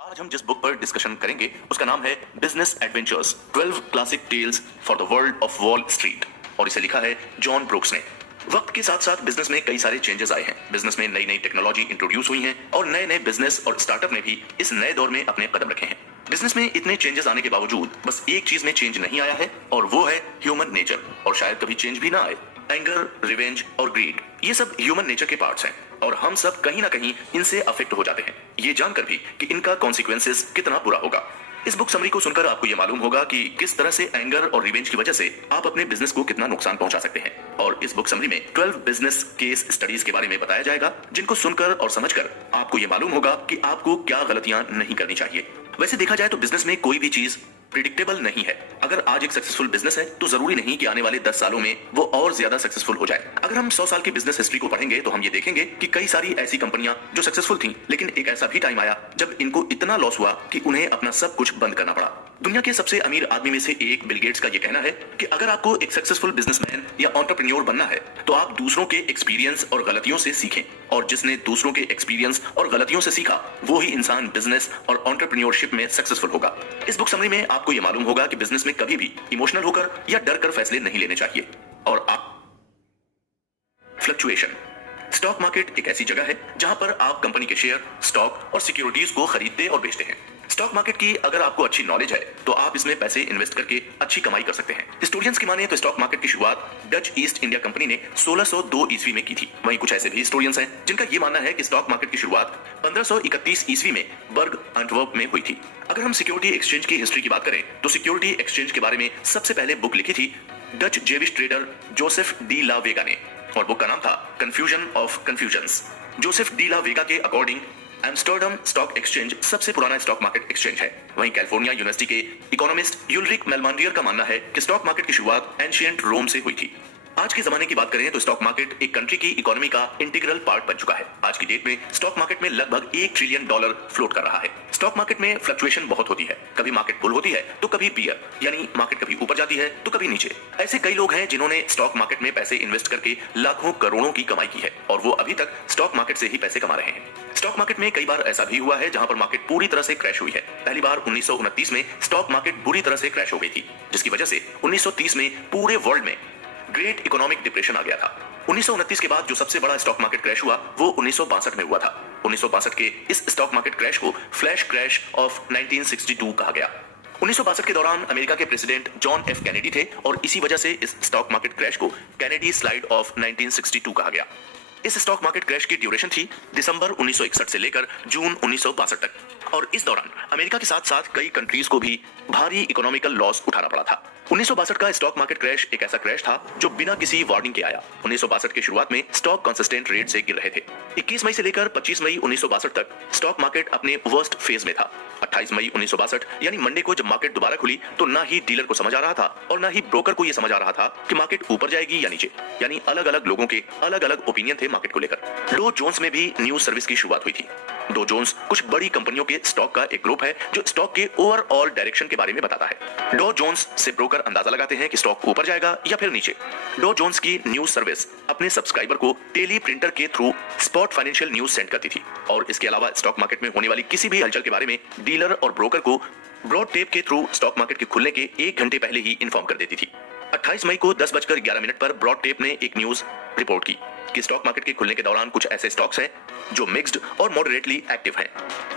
आज हम जिस बुक पर डिस्कशन करेंगे उसका नाम है business adventures 12 classic tales for the world of Wall Street और इसे लिखा है जॉन ब्रूक्स ने। वक्त के साथ साथ बिजनेस में कई सारे चेंजेस आए हैं। बिजनेस में नई नई टेक्नोलॉजी इंट्रोड्यूस हुई हैं और नए नए बिजनेस और स्टार्टअप ने भी इस नए दौर में अपने कदम रखे हैं। बिजनेस में इतने चेंजेस आने के बावजूद बस एक चीज में चेंज नहीं आया है और वो है ह्यूमन नेचर, और शायद कभी चेंज भी ना आए। एंगर, रिवेंज और ग्रीड, ये सब ह्यूमन नेचर के पार्ट्स हैं और हम सब कहीं ना कहीं इनसे अफेक्ट हो जाते हैं, ये जानकर भी कि इनका कॉन्सिक्वेंसेस कितना बुरा होगा। इस बुक समरी को सुनकर आपको यह मालूम होगा कि किस तरह से एंगर और रिवेंज की वजह से आप अपने बिजनेस को कितना नुकसान पहुंचा सकते हैं। और इस बुक समरी में 12 बिजनेस केस स्टडीज के बारे में बताया जाएगा, जिनको सुनकर और समझकर आपको यह मालूम होगा कि आपको क्या गलतियां नहीं करनी चाहिए। वैसे देखा जाए तो बिजनेस में कोई भी चीज प्रिडिक्टेबल नहीं है। अगर आज एक सक्सेसफुल बिजनेस है तो जरूरी नहीं कि आने वाले 10 सालों में वो और ज्यादा सक्सेसफुल हो जाए। अगर हम 100 साल की बिजनेस हिस्ट्री को पढ़ेंगे तो हम ये देखेंगे कि कई सारी ऐसी कंपनियां जो सक्सेसफुल थीं, लेकिन एक ऐसा भी टाइम आया जब इनको इतना लॉस हुआ कि उन्हें अपना सब कुछ बंद करना पड़ा। दुनिया के सबसे अमीर आदमी में से एक बिल गेट्स का ये कहना है कि अगर आपको एक सक्सेसफुल बिजनेसमैन या एंटरप्रेन्योर बनना है तो आप दूसरों के एक्सपीरियंस और गलतियों से सीखें, और जिसने दूसरों के एक्सपीरियंस और गलतियों से सीखा वो ही इंसान बिजनेस और एंटरप्रेन्योरशिप में सक्सेसफुल होगा। इस बुक समरी में आपको यह मालूम होगा कि बिजनेस में कभी भी इमोशनल होकर या डर कर फैसले नहीं लेने चाहिए। और आप फ्लक्चुएशन, स्टॉक मार्केट एक ऐसी जगह है जहां पर आप कंपनी के शेयर, स्टॉक और सिक्योरिटीज को खरीदते और बेचते हैं। स्टॉक मार्केट की अगर आपको अच्छी नॉलेज है तो आप इसमें पैसे इन्वेस्ट करके अच्छी कमाई कर सकते हैं। हिस्टोरियंस की माने तो स्टॉक मार्केट की शुरुआत डच ईस्ट इंडिया कंपनी ने 1602 ईस्वी में की थी। वहीं कुछ ऐसे भी हिस्टोरियंस हैं जिनका यह मानना है कि स्टॉक मार्केट की शुरुआत 1531 ईस्वी में बर्ग एंटवर्प में हुई थी। अगर हम सिक्योरिटी एक्सचेंज की हिस्ट्री की बात करें तो सिक्योरिटी एक्सचेंज के बारे में सबसे पहले बुक लिखी थी Dutch Jewish trader Joseph de la Vega ने, और बुक का नाम था confusion of confusions. Joseph de la Vega के अकॉर्डिंग एम्स्टर्डम स्टॉक एक्सचेंज सबसे पुराना स्टॉक मार्केट एक्सचेंज है। वहीं कैलिफोर्निया यूनिवर्सिटी के इकोनॉमिस्ट यूल्रिक मेलमांडियर का मानना है कि स्टॉक मार्केट की शुरुआत एंशिएंट रोम से हुई थी। आज के जमाने की बात करें तो स्टॉक मार्केट एक कंट्री की इकोनॉमी का इंटीग्रल पार्ट बन चुका है। आज की डेट में स्टॉक मार्केट में लगभग $1 ट्रिलियन फ्लोट कर रहा है। स्टॉक मार्केट में फ्लक्चुएशन बहुत होती है, कभी मार्केट बुल होती है तो कभी बियर, यानी मार्केट कभी ऊपर जाती है तो कभी नीचे। ऐसे कई लोग हैं जिन्होंने स्टॉक मार्केट में पैसे इन्वेस्ट करके लाखों करोड़ों की कमाई की है और वो अभी तक स्टॉक मार्केट से ही पैसे कमा रहे हैं। स्टॉक मार्केट में कई बार ऐसा भी हुआ है जहां पर मार्केट पूरी तरह से क्रैश हुई है। पहली बार 1929 में स्टॉक मार्केट बुरी तरह से क्रैश हो गई थी, जिसकी वजह से 1930 में पूरे वर्ल्ड में ग्रेट इकोनॉमिक डिप्रेशन आ गया था। 1929 के बाद जो सबसे बड़ा स्टॉक मार्केट क्रैश हुआ वो 1962 में हुआ था। 1962 के इस स्टॉक मार्केट क्रैश को फ्लैश क्रैश ऑफ 1962 कहा गया। 1962 के दौरान अमेरिका के प्रेसिडेंट जॉन एफ कैनेडी थे और इसी वजह से इस स्टॉक मार्केट क्रैश को कैनेडी स्लाइड ऑफ 1962 कहा गया। इस स्टॉक मार्केट क्रैश की ड्यूरेशन थी दिसंबर 1961 से लेकर जून 1962 तक, और इस दौरान अमेरिका के साथ साथ कई कंट्रीज को भी भारी इकोनॉमिकल लॉस उठाना पड़ा था। 1962 का स्टॉक मार्केट क्रैश एक ऐसा क्रैश था जो बिना किसी वार्निंग के आया। 1962 की शुरुआत में स्टॉक कंसिस्टेंट रेट से गिर रहे थे। 21 मई से लेकर 25 मई 1962 तक स्टॉक मार्केट अपने वर्स्ट फेज में था। 28 मई 1962 यानी मंडे को जब मार्केट दोबारा खुली तो ना ही डीलर को समझ आ रहा था और ना ही ब्रोकर को यह समझ आ रहा था कि मार्केट ऊपर जाएगी या नीचे, यानी अलग अलग लोगों के अलग अलग ओपिनियन थे मार्केट को लेकर। डो जोन्स में भी न्यूज सर्विस की शुरुआत हुई थी। डो जोन्स कुछ बड़ी कंपनियों के स्टॉक का एक ग्रुप है जो स्टॉक के ओवरऑल डायरेक्शन के बारे में बताता है। डो जोन्स से ब्रोकर अंदाजा लगाते हैं कि स्टॉक ऊपर जाएगा या फिर नीचे। डो जोन्स की न्यूज सर्विस अपने सब्सक्राइबर को टेली प्रिंटर के through spot financial news send करती थी, और इसके अलावा स्टॉक मार्केट में होने वाली किसी भी हलचल के बारे में डीलर और ब्रोकर को ब्रॉड टेप के थ्रू स्टॉक मार्केट के खुलने के 1 घंटे पहले ही इन्फॉर्म कर देती थी। 28 मई को 10:11 पर ब्रॉड टेप ने एक न्यूज रिपोर्ट की कि स्टॉक मार्केट के खुलने के दौरान कुछ ऐसे स्टॉक्स हैं जो मिक्स्ड और मॉडरेटली एक्टिव हैं।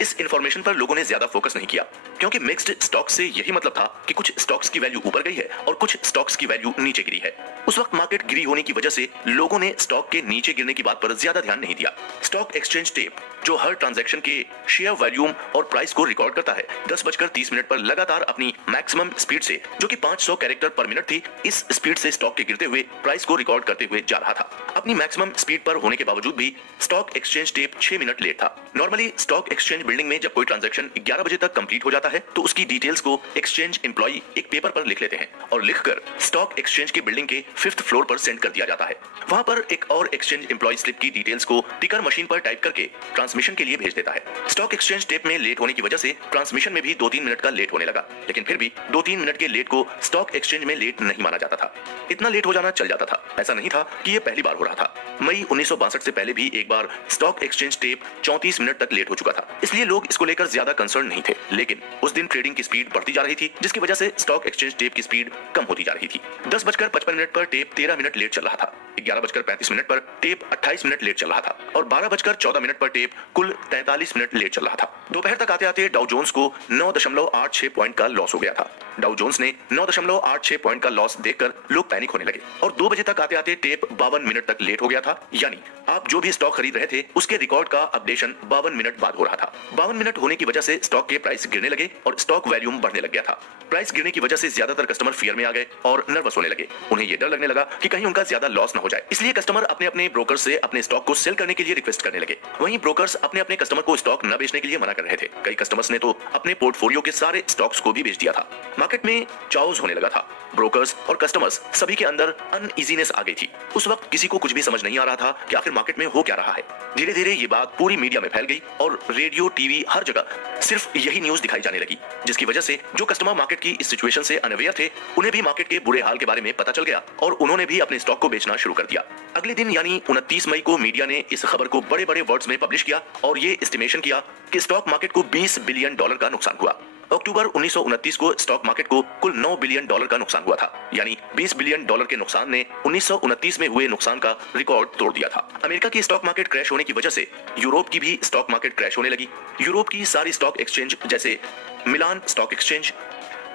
इस इंफॉर्मेशन पर लोगों ने ज्यादा फोकस नहीं किया, क्योंकि मिक्स्ड स्टॉक से यही मतलब था कि कुछ स्टॉक्स की वैल्यू ऊपर गई है और कुछ स्टॉक्स की वैल्यू नीचे गिरी है। उस वक्त मार्केट गिरी होने की वजह से लोगों ने स्टॉक के नीचे गिरने की बात पर ज्यादा ध्यान नहीं दिया। स्टॉक एक्सचेंज टेप जो हर ट्रांजैक्शन के शेयर वॉल्यूम और प्राइस को रिकॉर्ड करता है, 10:30 पर लगातार अपनी मैक्सिमम स्पीड से, जो कि 500 कैरेक्टर पर मिनट थी, इस स्पीड से स्टॉक के गिरते हुए प्राइस को रिकॉर्ड करते हुए जा रहा था। अपनी मैक्सिमम स्पीड पर होने के बावजूद भी stock exchange tape 6 minute late था। नॉर्मली स्टॉक एक्सचेंज बिल्डिंग में जब कोई ट्रांजैक्शन 11 बजे तक कंप्लीट हो जाता है तो उसकी डिटेल्स को एक्सचेंज एम्प्लॉई एक पेपर पर लिख लेते हैं और लिखकर स्टॉक एक्सचेंज के बिल्डिंग के 5th फ्लोर पर सेंड कर दिया जाता है। वहां पर एक और एक्सचेंज एम्प्लॉई स्लिप की डिटेल्स को टिकर मशीन पर टाइप करके ट्रांसमिशन के लिए भेज देता है। स्टॉक एक्सचेंज टेप में लेट होने की वजह से ट्रांसमिशन में भी 2-3 मिनट का लेट होने लगा, लेकिन फिर भी 2-3 मिनट के लेट को स्टॉक एक्सचेंज में लेट नहीं माना जाता था। इतना लेट हो जाना चल जाता था। ऐसा नहीं था कि ये पहली पहली बार हो रहा था। मई 1962 से पहले भी एक बार स्टॉक एक्सचेंज टेप 34 मिनट तक लेट हो चुका था, इसलिए लोग इसको लेकर ज्यादा कंसर्न नहीं थे। लेकिन उस दिन ट्रेडिंग की स्पीड बढ़ती जा रही थी, जिसकी वजह से स्टॉक एक्सचेंज टेप की स्पीड कम होती जा रही थी। 10:55 पर टेप 13 मिनट लेट चल रहा था, 11:35 पर टेप 28 मिनट लेट चल रहा था और 12:14 पर टेप कुल 43 मिनट लेट चल रहा था। दोपहर तक आते आते डाउ जोन्स को 9.86 पॉइंट का लॉस हो गया था। डाउ जोन्स ने 9.86 पॉइंट का लॉस देखकर लोग पैनिक होने लगे और 2 बजे तक आते आते टेप 52 मिनट तक लेट हो गया था। यानी आप जो भी स्टॉक खरीद रहे थे उसके रिकॉर्ड का अपडेशन 52 मिनट बाद हो रहा था। 52 मिनट होने की वजह से स्टॉक के प्राइस गिरने लगे और स्टॉक वैल्यूम बढ़ने लग गया था। प्राइस गिरने की वजह से ज्यादातर कस्टमर फियर में आ गए और नर्वस होने लगे। उन्हें यह डर लगने लगा कि कहीं उनका ज्यादा लॉस न हो जाए, इसलिए कस्टमर अपने अपने ब्रोकर से अपने स्टॉक को सेल करने के लिए रिक्वेस्ट करने लगे। वहीं ब्रोकर्स अपने अपने कस्टमर को स्टॉक न बेचने के लिए मना कर रहे थे। कई कस्टमर्स ने तो अपने पोर्टफोलियो के सारे स्टॉक्स को भी बेच दिया था। मार्केट में चाउस होने लगा था। ब्रोकर्स और कस्टमर्स सभी के अंदर अनइजीनेस आ गई थी। उस वक्त किसी को कुछ भी समझ नहीं आ रहा था कि आखिर मार्केट में हो क्या रहा है। धीरे धीरे ये बात पूरी मीडिया में फैल गई और रेडियो, टीवी, हर जगह सिर्फ यही न्यूज दिखाई जाने लगी, जिसकी वजह से जो कस्टमर मार्केट की इस सिचुएशन से अनअवेयर थे, उन्हें भी मार्केट के बुरे हाल के बारे में पता चल गया और उन्होंने भी अपने स्टॉक को बेचना शुरू कर दिया। अगले दिन यानी 29 मई को मीडिया ने इस खबर को बड़े बड़े वर्ड्स में पब्लिश किया और ये एस्टिमेशन किया कि स्टॉक मार्केट को $20 बिलियन का नुकसान हुआ। अक्टूबर 1929 को स्टॉक मार्केट को कुल $9 बिलियन का नुकसान हुआ था। यानी $20 बिलियन के नुकसान ने 1929 में हुए नुकसान का रिकॉर्ड तोड़ दिया था। अमेरिका की स्टॉक मार्केट क्रैश होने की वजह से यूरोप की भी स्टॉक मार्केट क्रैश होने लगी। यूरोप की सारी स्टॉक एक्सचेंज जैसे Milan stock exchange,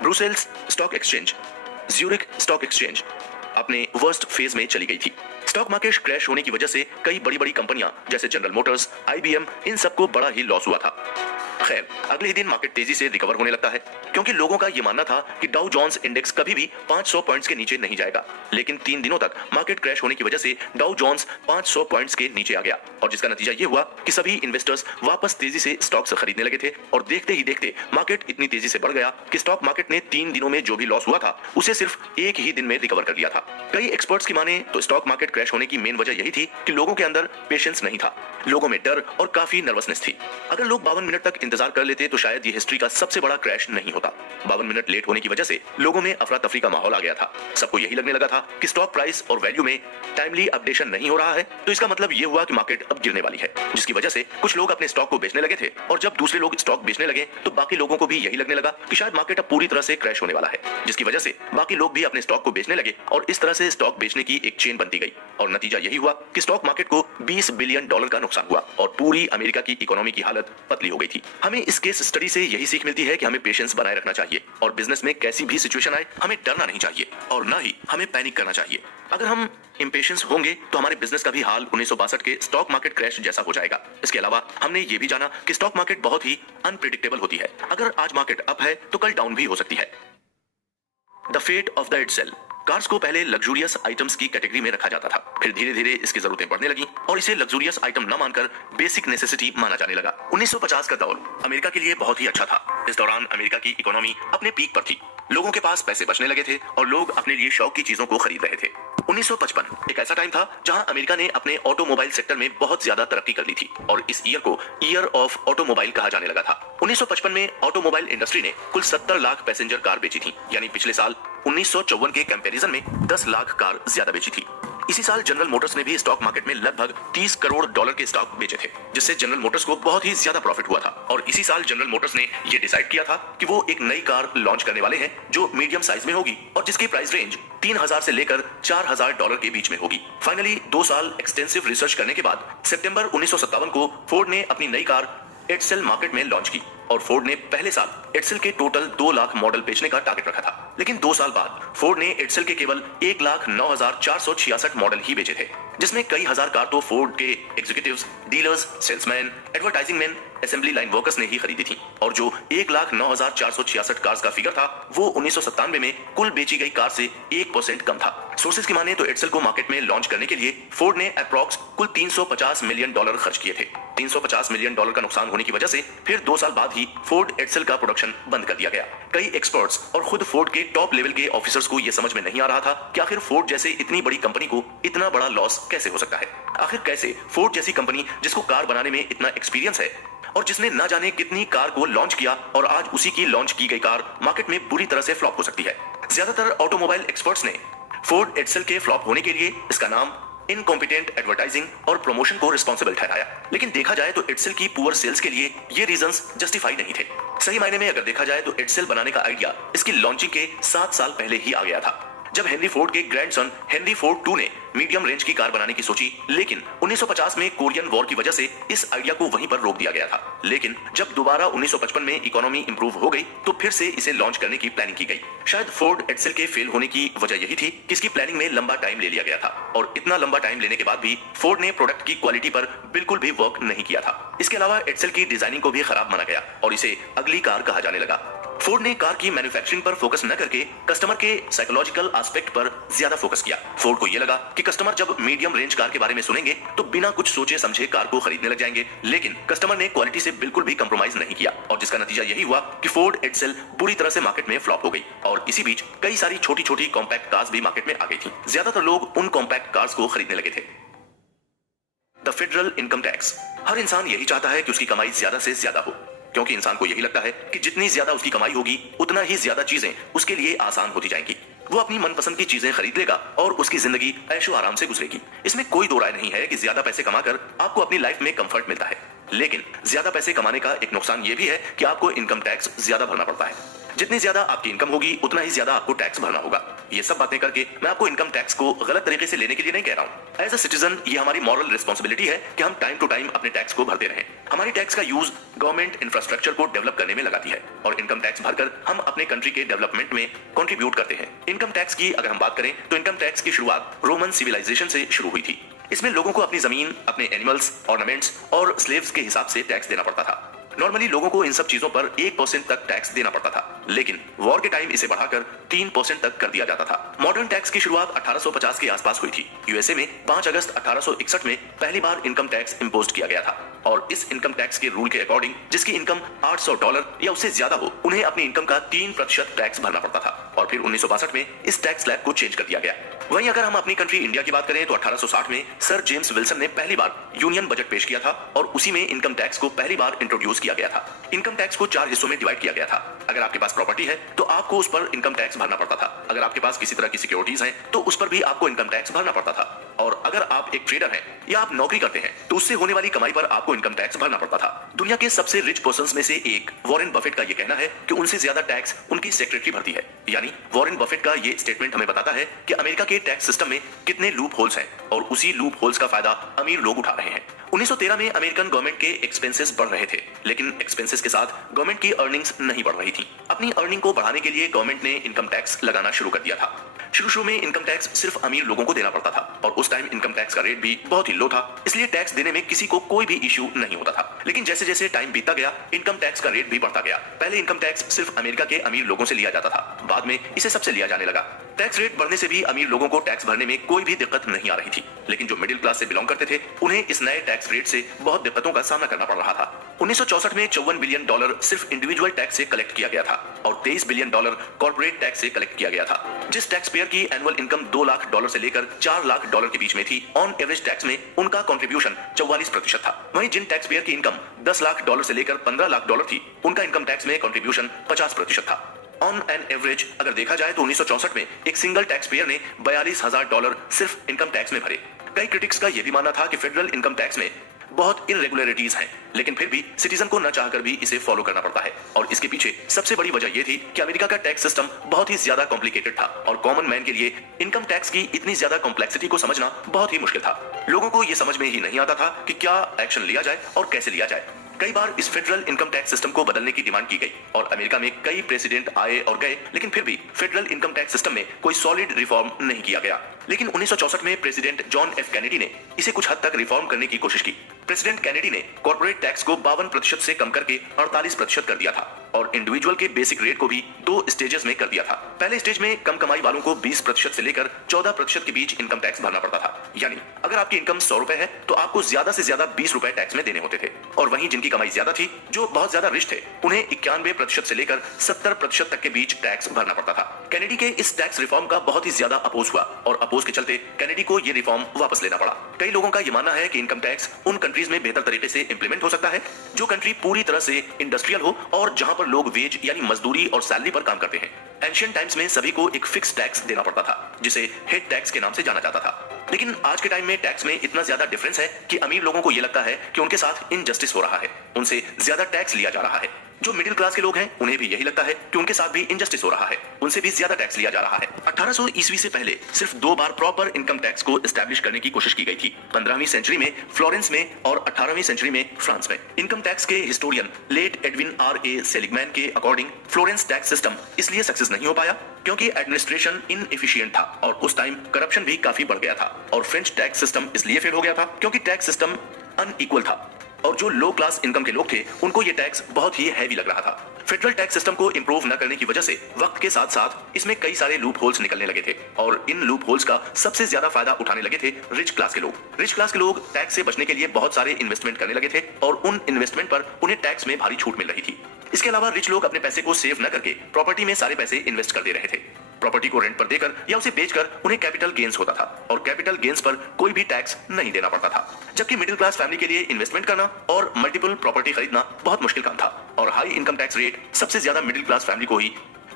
Brussels stock exchange, Zurich stock exchange अपने वर्स्ट फेज में चली गई थी। स्टॉक मार्केट क्रैश होने की वजह से कई बड़ी बड़ी कंपनियां जैसे जनरल मोटर्स, IBM, इन सबको बड़ा ही लॉस हुआ था। खैर, अगले ही दिन मार्केट तेजी से रिकवर होने लगता है, क्योंकि लोगों का यह मानना था कि डाउ जोन्स इंडेक्स कभी भी 500 पॉइंट्स के नीचे नहीं जाएगा। लेकिन 3 दिनों तक मार्केट क्रैश होने की वजह से डाउ जोन्स 500 पॉइंट्स के नीचे आ गया और जिसका नतीजा यह हुआ कि सभी इन्वेस्टर्स वापस तेजी से स्टॉक्स खरीदने लगे थे और देखते ही देखते मार्केट इतनी तेजी से बढ़ गया कि स्टॉक मार्केट ने 3 दिनों में जो भी लॉस हुआ था उसे सिर्फ एक ही दिन में रिकवर कर लिया था। कई एक्सपर्ट्स की माने तो स्टॉक मार्केट क्रैश होने की मेन वजह यही थी कि लोगों के अंदर पेशेंस नहीं था, लोगों में डर और काफी नर्वसनेस थी। अगर लोग 52 मिनट तक इंतजार कर लेते तो शायद ये हिस्ट्री का सबसे बड़ा क्रैश नहीं होता। 52 मिनट लेट होने की वजह से लोगों में अफरा तफरी का माहौल आ गया था। सबको यही लगने लगा था कि स्टॉक प्राइस और वैल्यू में टाइमली अपडेशन नहीं हो रहा है, तो इसका मतलब ये हुआ कि मार्केट अब गिरने वाली है, जिसकी वजह से कुछ लोग अपने स्टॉक को बेचने लगे थे और जब दूसरे लोग स्टॉक बेचने लगे तो बाकी लोगों को भी यही लगने लगा कि शायद मार्केट अब पूरी तरह से क्रैश होने वाला है, जिसकी वजह से बाकी लोग भी अपने स्टॉक को बेचने लगे और इस तरह से स्टॉक बेचने की एक चेन बनती गई और नतीजा यही हुआ कि स्टॉक मार्केट को $20 बिलियन का नुकसान हुआ और पूरी अमेरिका की इकोनॉमी की हालत पतली हो गई थी। हमें इस केस स्टडी से यही सीख मिलती है कि हमें पेशेंस बनाए रखना चाहिए और बिजनेस में कैसी भी सिचुएशन आए हमें डरना नहीं चाहिए और ना ही हमें पैनिक करना चाहिए। अगर हम इंपेशेंस होंगे तो हमारे बिजनेस का भी हाल 1962 के स्टॉक मार्केट क्रैश जैसा हो जाएगा। इसके अलावा हमने ये भी जाना कि स्टॉक मार्केट बहुत ही अनप्रेडिक्टेबल होती है। अगर आज मार्केट अप है तो कल डाउन भी हो सकती है। The fate of the itself. Cars को पहले लग्जूरियस आइटम्स की कैटेगरी में रखा जाता था, फिर धीरे धीरे इसकी जरूरतें बढ़ने लगी और इसे लग्जूरियस आइटम न मानकर बेसिक नेसेसिटी माना जाने लगा। 1950 का दौर अमेरिका के लिए बहुत ही अच्छा था। इस दौरान अमेरिका की इकोनॉमी अपने पीक पर थी, लोगों के पास पैसे बचने लगे थे और लोग अपने लिए शौक की चीजों को खरीद रहे थे। 1955 एक ऐसा टाइम था जहां अमेरिका ने अपने ऑटोमोबाइल सेक्टर में बहुत ज्यादा तरक्की कर ली थी और इस ईयर को ईयर ऑफ ऑटोमोबाइल कहा जाने लगा था। 1955 में ऑटोमोबाइल इंडस्ट्री ने कुल 70 लाख पैसेंजर कार बेची थी, यानी पिछले साल 1954 के कंपैरिजन में 10 लाख कार ज्यादा बेची थी। इसी साल जनरल मोटर्स ने भी स्टॉक मार्केट में लगभग $30 करोड़ के स्टॉक बेचे थे, जिससे जनरल मोटर्स को बहुत ही ज्यादा प्रॉफिट हुआ था। और इसी साल जनरल मोटर्स ने यह डिसाइड किया था कि वो एक नई कार लॉन्च करने वाले हैं जो मीडियम साइज में होगी और जिसकी प्राइस रेंज $3000 से लेकर $4000 के बीच में होगी। फाइनली 2 साल एक्सटेंसिव रिसर्च करने के बाद सितंबर 1957 को फोर्ड ने अपनी नई कार एडसेल मार्केट में लॉन्च की और फोर्ड ने पहले साल एडसेल के टोटल 2 लाख मॉडल बेचने का टारगेट रखा था। लेकिन 2 साल बाद फोर्ड ने एडसेल के केवल 1,09,466 मॉडल ही बेचे थे, जिसमें कई हजार कार तो फोर्ड के executives, dealers, salesman, advertising man, assembly line workers ने ही खरीदी थी और जो 1,09,466 कार्स का फिगर था वो 1997 में कुल बेची गई कार से 1% कम था। सोर्सेज की माने तो एडसेल को मार्केट में लॉन्च करने के लिए फोर्ड ने अप्रॉक्स कुल $350 मिलियन खर्च किए थे। $350 मिलियन का नुकसान होने की वजह से फिर 2 साल बाद ही फोर्ड एडसेल का प्रोडक्शन बंद कर दिया गया। कई एक्सपर्ट्स और खुद फोर्ड के टॉप लेवल के ऑफिसर्स को यह समझ में नहीं आ रहा था कि आखिर फोर्ड जैसे इतनी बड़ी कंपनी को इतना बड़ा लॉस कैसे हो सकता है। आखिर कैसे फोर्ड जैसी कंपनी जिसको कार बनाने में इतना एक्सपीरियंस है और जिसने न जाने कितनी कार को लॉन्च किया और आज उसी की लॉन्च की गई कार मार्केट में बुरी तरह से फ्लॉप हो सकती है। ज्यादातर ऑटोमोबाइल एक्सपर्ट्स ने फोर्ड एडसेल के फ्लॉप होने के लिए इसका नाम इनकॉम्पिटेंट एडवर्टाइजिंग और प्रमोशन को रिस्पॉन्सिबल ठहराया। लेकिन देखा जाए तो एडसेल की पुअर सेल्स के लिए ये रीजंस जस्टिफाई नहीं थे। सही मायने में अगर देखा जाए तो एडसेल बनाने का आइडिया इसकी लॉन्चिंग के 7 साल पहले ही आ गया था, जब हेनरी फोर्ड के ग्रैंडसन हेनरी फोर्ड 2 ने मीडियम रेंज की कार बनाने की सोची। लेकिन 1950 में कोरियन वॉर की वजह से इस आइडिया को वहीं पर रोक दिया गया था। लेकिन जब दोबारा 1955 में इकोनॉमी इंप्रूव हो गई तो फिर से इसे लॉन्च करने की प्लानिंग की गई। शायद फोर्ड एडसेल के फेल होने की वजह यही थी कि इसकी प्लानिंग में लंबा टाइम ले लिया गया था, और इतना लंबा टाइम लेने के बाद भी फोर्ड ने प्रोडक्ट की क्वालिटी पर बिल्कुल भी वर्क नहीं किया था। इसके अलावा एडसेल की डिजाइनिंग को भी खराब माना गया और इसे अगली कार कहा जाने लगा। फोर्ड ने कार की मैन्युफैक्चरिंग पर फोकस न करके कस्टमर के साइकोलॉजिकल एस्पेक्ट पर ज्यादा फोकस किया। फोर्ड को यह लगा कि कस्टमर जब मीडियम रेंज कार के बारे में सुनेंगे तो बिना कुछ सोचे समझे कार को खरीदने लग जाएंगे। लेकिन कस्टमर ने क्वालिटी से बिल्कुल भी कंप्रोमाइज नहीं किया, और जिसका नतीजा यही हुआ कि फोर्ड एडसेल बुरी तरह से मार्केट में फ्लॉप हो गई। और इसी बीच कई सारी छोटी छोटी कॉम्पैक्ट कार्स भी मार्केट में आ गई थी। ज्यादातर लोग उन कॉम्पैक्ट कार्स को खरीदने लगे थे। The federal income tax. हर इंसान यही चाहता है कि उसकी कमाई ज्यादा से ज्यादा हो, क्योंकि इंसान को यही लगता है कि जितनी ज्यादा उसकी कमाई होगी उतना ही ज्यादा चीजें उसके लिए आसान होती जाएंगी। वो अपनी मनपसंद की चीजें खरीद लेगा और उसकी जिंदगी ऐशो आराम से गुजरेगी। इसमें कोई दो राय नहीं है कि ज्यादा पैसे कमाकर आपको अपनी लाइफ में कंफर्ट मिलता है। लेकिन ज्यादा पैसे कमाने का एक नुकसान ये भी है कि आपको इनकम टैक्स ज्यादा भरना पड़ता है। जितनी ज्यादा आपकी इनकम होगी उतना ही ज्यादा आपको टैक्स भरना होगा। ये सब बातें करके मैं आपको इनकम टैक्स को गलत तरीके से लेने के लिए नहीं कह रहा हूँ। एज अ सिटीजन ये हमारी मॉरल रिस्पॉन्सिबिलिटी है कि हम टाइम टू टाइम अपने टैक्स को भरते रहें। हमारी टैक्स का यूज गवर्नमेंट इंफ्रास्ट्रक्चर को डेवलप करने में लगाती है, और इनकम टैक्स भरकर हम अपने कंट्री के डेवलपमेंट में कंट्रीब्यूट करते हैं। इनकम टैक्स की अगर हम बात करें तो इनकम टैक्स की शुरुआत रोमन सिविलाइजेशन से शुरू हुई थी। इसमें लोगों को अपनी जमीन, अपने एनिमल्स, ऑर्नामेंट्स और स्लेव्स के हिसाब से टैक्स देना पड़ता था। नॉर्मली लोगों को इन सब चीजों पर 1% तक टैक्स देना पड़ता था, लेकिन वॉर के टाइम इसे बढ़ाकर 3% तक कर दिया जाता था। मॉडर्न टैक्स की शुरुआत 1850 के आसपास हुई थी। यूएसए में 5 अगस्त 1861 में पहली बार इनकम टैक्स इंपोज किया गया था, और इस इनकम टैक्स के रूल के अकॉर्डिंग जिसकी इनकम $800 या उससे ज्यादा हो उन्हें अपनी इनकम का 3% टैक्स भरना पड़ता था। और फिर 1962 में इस टैक्स स्लैब को चेंज कर दिया गया। वहीं अगर हम अपनी कंट्री इंडिया की बात करें तो 1860 में सर जेम्स विल्सन ने पहली बार यूनियन बजट पेश किया था, और उसी में इनकम टैक्स को पहली बार इंट्रोड्यूस किया गया था। इनकम टैक्स को 4 हिस्सों में डिवाइड किया गया था। अगर आपके पास प्रॉपर्टी है तो आपको उस पर इनकम टैक्स भरना पड़ता था। अगर आपके पास किसी तरह की सिक्योरिटीज हैं तो उस पर भी आपको इनकम टैक्स भरना पड़ता था। और अगर आप एक ट्रेडर हैं या आप नौकरी करते हैं तो उससे होने वाली कमाई पर आपको इनकम टैक्स भरना पड़ता था। दुनिया के सबसे रिच पर्संस में से एक वॉरेन बफेट का यह कहना है कि उनसे ज्यादा टैक्स उनकी सेक्रेटरी भरती है। यानी वॉरेन बफेट का यह स्टेटमेंट हमें बताता है कि अमेरिका के टैक्स सिस्टम में कितने लूप होल्स हैं, और उसी लूप होल्स का फायदा अमीर लोग उठा रहे हैं। 1913 में अमेरिकन गवर्नमेंट के एक्सपेंसेस बढ़ रहे थे, लेकिन एक्सपेंसेस के साथ गवर्नमेंट की अर्निंग्स नहीं बढ़ रही थी। अपनी अर्निंग को बढ़ाने के लिए गवर्नमेंट ने इनकम टैक्स लगाना शुरू कर दिया था। शुरू में इनकम टैक्स सिर्फ अमीर लोगों को देना पड़ता था, और उस टाइम इनकम टैक्स का रेट भी बहुत ही लो था, इसलिए टैक्स देने में किसी को कोई भी इश्यू नहीं होता था। लेकिन जैसे जैसे टाइम बीतता गया इनकम टैक्स का रेट भी बढ़ता गया। पहले इनकम टैक्स सिर्फ अमेरिका के अमीर लोगों से लिया जाता था, बाद में इसे सबसे लिया जाने लगा। टैक्स रेट बढ़ने से भी अमीर लोगों को टैक्स भरने में कोई भी दिक्कत नहीं आ रही थी, लेकिन जो मिडिल क्लास से बिलोंग करते थे उन्हें इस नए टैक्स रेट से बहुत दिक्कतों का सामना करना पड़ रहा था। 1964 में $54 बिलियन सिर्फ इंडिविजुअल टैक्स से कलेक्ट किया गया था, और $23 बिलियन कॉर्पोरेट टैक्स से कलेक्ट किया गया था। जिस टैक्स पेयर की एनुअल इनकम $2 लाख से लेकर $4 लाख के बीच में थी, ऑन एवरेज टैक्स में उनका कंट्रीब्यूशन 44% था। वहीं जिन टैक्स पेयर की इनकम $10 लाख से लेकर $15 लाख थी, उनका इनकम टैक्स में कंट्रीब्यूशन 50% था। ऑन एन एवरेज अगर देखा जाए तो 1964 में एक सिंगल टैक्स पेयर ने $42,000 सिर्फ इनकम टैक्स में भरे। कई क्रिटिक्स का यह भी मानना था कि फेडरल इनकम टैक्स में बहुत इरेगुलरिटीज हैं, लेकिन फिर भी सिटीजन को न चाहकर भी इसे फॉलो करना पड़ता है। और इसके पीछे सबसे बड़ी वजह यह थी कि अमेरिका का टैक्स सिस्टम बहुत ही ज्यादा कॉम्प्लिकेटेड था, और कॉमन मैन के लिए इनकम टैक्स की इतनी ज्यादा कॉम्प्लेक्सिटी को समझना बहुत ही मुश्किल था। लोगों को यह समझ में ही नहीं आता था कि क्या एक्शन लिया जाए और कैसे लिया जाए। कई बार इस फेडरल इनकम टैक्स सिस्टम को बदलने की डिमांड की गई, और अमेरिका में कई प्रेसिडेंट आए और गए, लेकिन फिर भी फेडरल इनकम टैक्स सिस्टम में कोई सॉलिड रिफॉर्म नहीं किया गया। लेकिन 1964 में प्रेसिडेंट जॉन एफ कैनेडी ने इसे कुछ हद तक रिफॉर्म करने की कोशिश की। प्रेसिडेंट कैनेडी ने कॉर्पोरेट टैक्स को 52% से कम करके 48% कर दिया था, और इंडिविजुअल के बेसिक रेट को भी 2 स्टेजेस में कर दिया था। पहले स्टेज में कम कमाई वालों को 20% से लेकर 14% के बीच इनकम टैक्स भरना पड़ता था। यानी अगर आपकी इनकम ₹100 है तो आपको ज्यादा से ज्यादा ₹20 टैक्स में देने होते थे, और वहीं जिनकी कमाई ज्यादा थी, जो बहुत ज्यादा रिच थे, उन्हें 91% से लेकर 70% तक के बीच टैक्स भरना पड़ता था। कैनेडी के इस टैक्स रिफॉर्म का बहुत ही ज्यादा अपोज हुआ, और अपोज के चलते कैनेडी को यह रिफॉर्म वापस लेना पड़ा। कई लोगों का यह मानना है कि इनकम टैक्स उन कंट्रीज में बेहतर तरीके से इंप्लीमेंट हो सकता है, जो कंट्री पूरी तरह से इंडस्ट्रियल हो और जहां पर लोग वेज यानी मजदूरी और सैलरी पर काम करते हैं। एंशिएंट टाइम्स में सभी को एक फिक्स टैक्स देना पड़ता था, जिसे हेड टैक्स के नाम से जाना जाता था। लेकिन आज के टाइम में टैक्स में इतना ज्यादा डिफरेंस है कि अमीर लोगों को यह लगता है कि उनके साथ इनजस्टिस हो रहा है, उनसे ज्यादा टैक्स लिया जा रहा है। जो मिडिल क्लास के लोग हैं उन्हें भी यही लगता है कि उनके साथ भी इनजस्टिस हो रहा है, उनसे भी ज्यादा टैक्स लिया जा रहा है। 1800 ईस्वी से पहले सिर्फ 2 बार प्रॉपर इनकम टैक्स को एस्टैब्लिश करने की कोशिश की गई थी, 15वीं सेंचुरी में फ्लोरेंस में और 18वीं सेंचुरी में फ्रांस में। इनकम टैक्स के historian late Edwin R.A. Seligman के अकॉर्डिंग फ्लोरेंस टैक्स सिस्टम इसलिए सक्सेस नहीं हो पाया क्योंकि एडमिनिस्ट्रेशन इनएफिशिएंट था और उस टाइम करप्शन भी काफी बढ़ गया था। और फ्रेंच टैक्स सिस्टम इसलिए फेल हो गया था क्योंकि टैक्स सिस्टम अनइक्वल था और जो लो क्लास इनकम के लोग थे उनको ये टैक्स बहुत ही हैवी लग रहा था। फेडरल टैक्स सिस्टम को इंप्रूव न करने की वजह से वक्त के साथ साथ इसमें कई सारे लूप होल्स निकलने लगे थे और इन लूप होल्स का सबसे ज्यादा फायदा उठाने लगे थे रिच क्लास के लोग। रिच क्लास के लोग टैक्स से बचने के लिए बहुत सारे इन्वेस्टमेंट करने लगे थे और उन इन्वेस्टमेंट पर उन्हें टैक्स में भारी छूट मिल रही थी। इसके अलावा रिच लोग अपने पैसे को सेव न करके प्रॉपर्टी में सारे पैसे इन्वेस्ट कर दे रहे थे। प्रॉपर्टी को रेंट पर देकर या उसे बेचकर उन्हें कैपिटल गेन्स होता था और कैपिटल गेन्स पर कोई भी टैक्स नहीं देना पड़ता था। जबकि मिडिल क्लास फैमिली के लिए इन्वेस्टमेंट करना और मल्टीपल प्रॉपर्टी खरीदना बहुत मुश्किल काम था और हाई इनकम टैक्स रेट सबसे ज्यादा मिडिल क्लास फैमिली को ही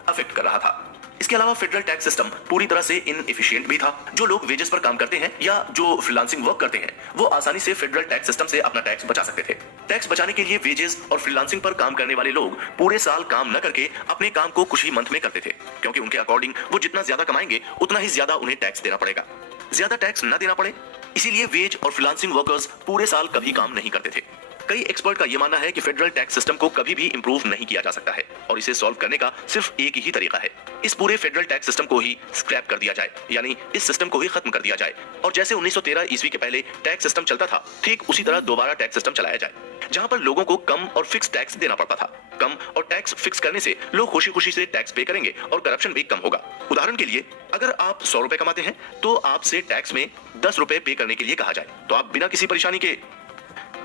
अफेक्ट कर रहा था। इसके अलावा फेडरल टैक्स सिस्टम पूरी तरह से इनएफिशिएंट भी था। जो लोग वेजेस पर काम करते हैं या जो फ्रीलांसिंग वर्क करते हैं वो आसानी से फेडरल टैक्स सिस्टम से अपना टैक्स बचा सकते थे। टैक्स बचाने के लिए वेजेस और फ्रीलांसिंग पर काम करने वाले लोग पूरे साल काम न करके अपने काम को कुछ ही मंथ में करते थे, क्योंकि उनके अकॉर्डिंग वो जितना ज्यादा कमाएंगे उतना ही ज्यादा उन्हें टैक्स देना पड़ेगा। ज्यादा टैक्स न देना पड़े इसीलिए वेज और फ्रीलांसिंग वर्कर्स पूरे साल कभी काम नहीं करते थे। कई एक्सपर्ट का यह मानना है कि फेडरल टैक्स सिस्टम को कभी भी इंप्रूव नहीं किया जा सकता है और इसे सॉल्व करने का सिर्फ एक ही तरीका है, इस पूरे फेडरल टैक्स सिस्टम को ही स्क्रैप कर दिया जाए, यानी इस सिस्टम को ही खत्म कर दिया जाए और जैसे 1913 ईस्वी के पहले टैक्स सिस्टम चलता था ठीक उसी तरह दोबारा टैक्स सिस्टम चलाया जाए, जहां पर लोगों को कम और फिक्स टैक्स देना पड़ता था। कम और टैक्स फिक्स करने से लोग खुशी खुशी से टैक्स पे करेंगे और करप्शन भी कम होगा। उदाहरण के लिए अगर आप 100 रुपए कमाते हैं तो आपसे टैक्स में 10 रुपए पे करने के लिए कहा जाए तो आप बिना किसी परेशानी के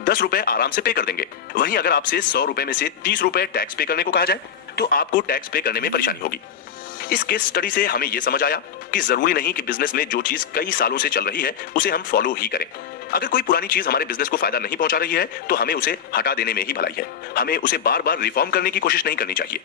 10 रुपए आराम से पे कर देंगे। वहीं अगर आपसे 100 रुपए में से 30 रुपए टैक्स पे करने को कहा जाए तो आपको टैक्स पे करने में परेशानी होगी। इस केस स्टडी से हमें यह समझ आया कि जरूरी नहीं कि बिजनेस में जो चीज कई सालों से चल रही है उसे हम फॉलो ही करें। अगर कोई पुरानी चीज हमारे बिजनेस को फायदा नहीं पहुंचा रही है तो हमें उसे हटा देने में ही भलाई है। हमें उसे बार बार रिफॉर्म करने की कोशिश नहीं करनी चाहिए।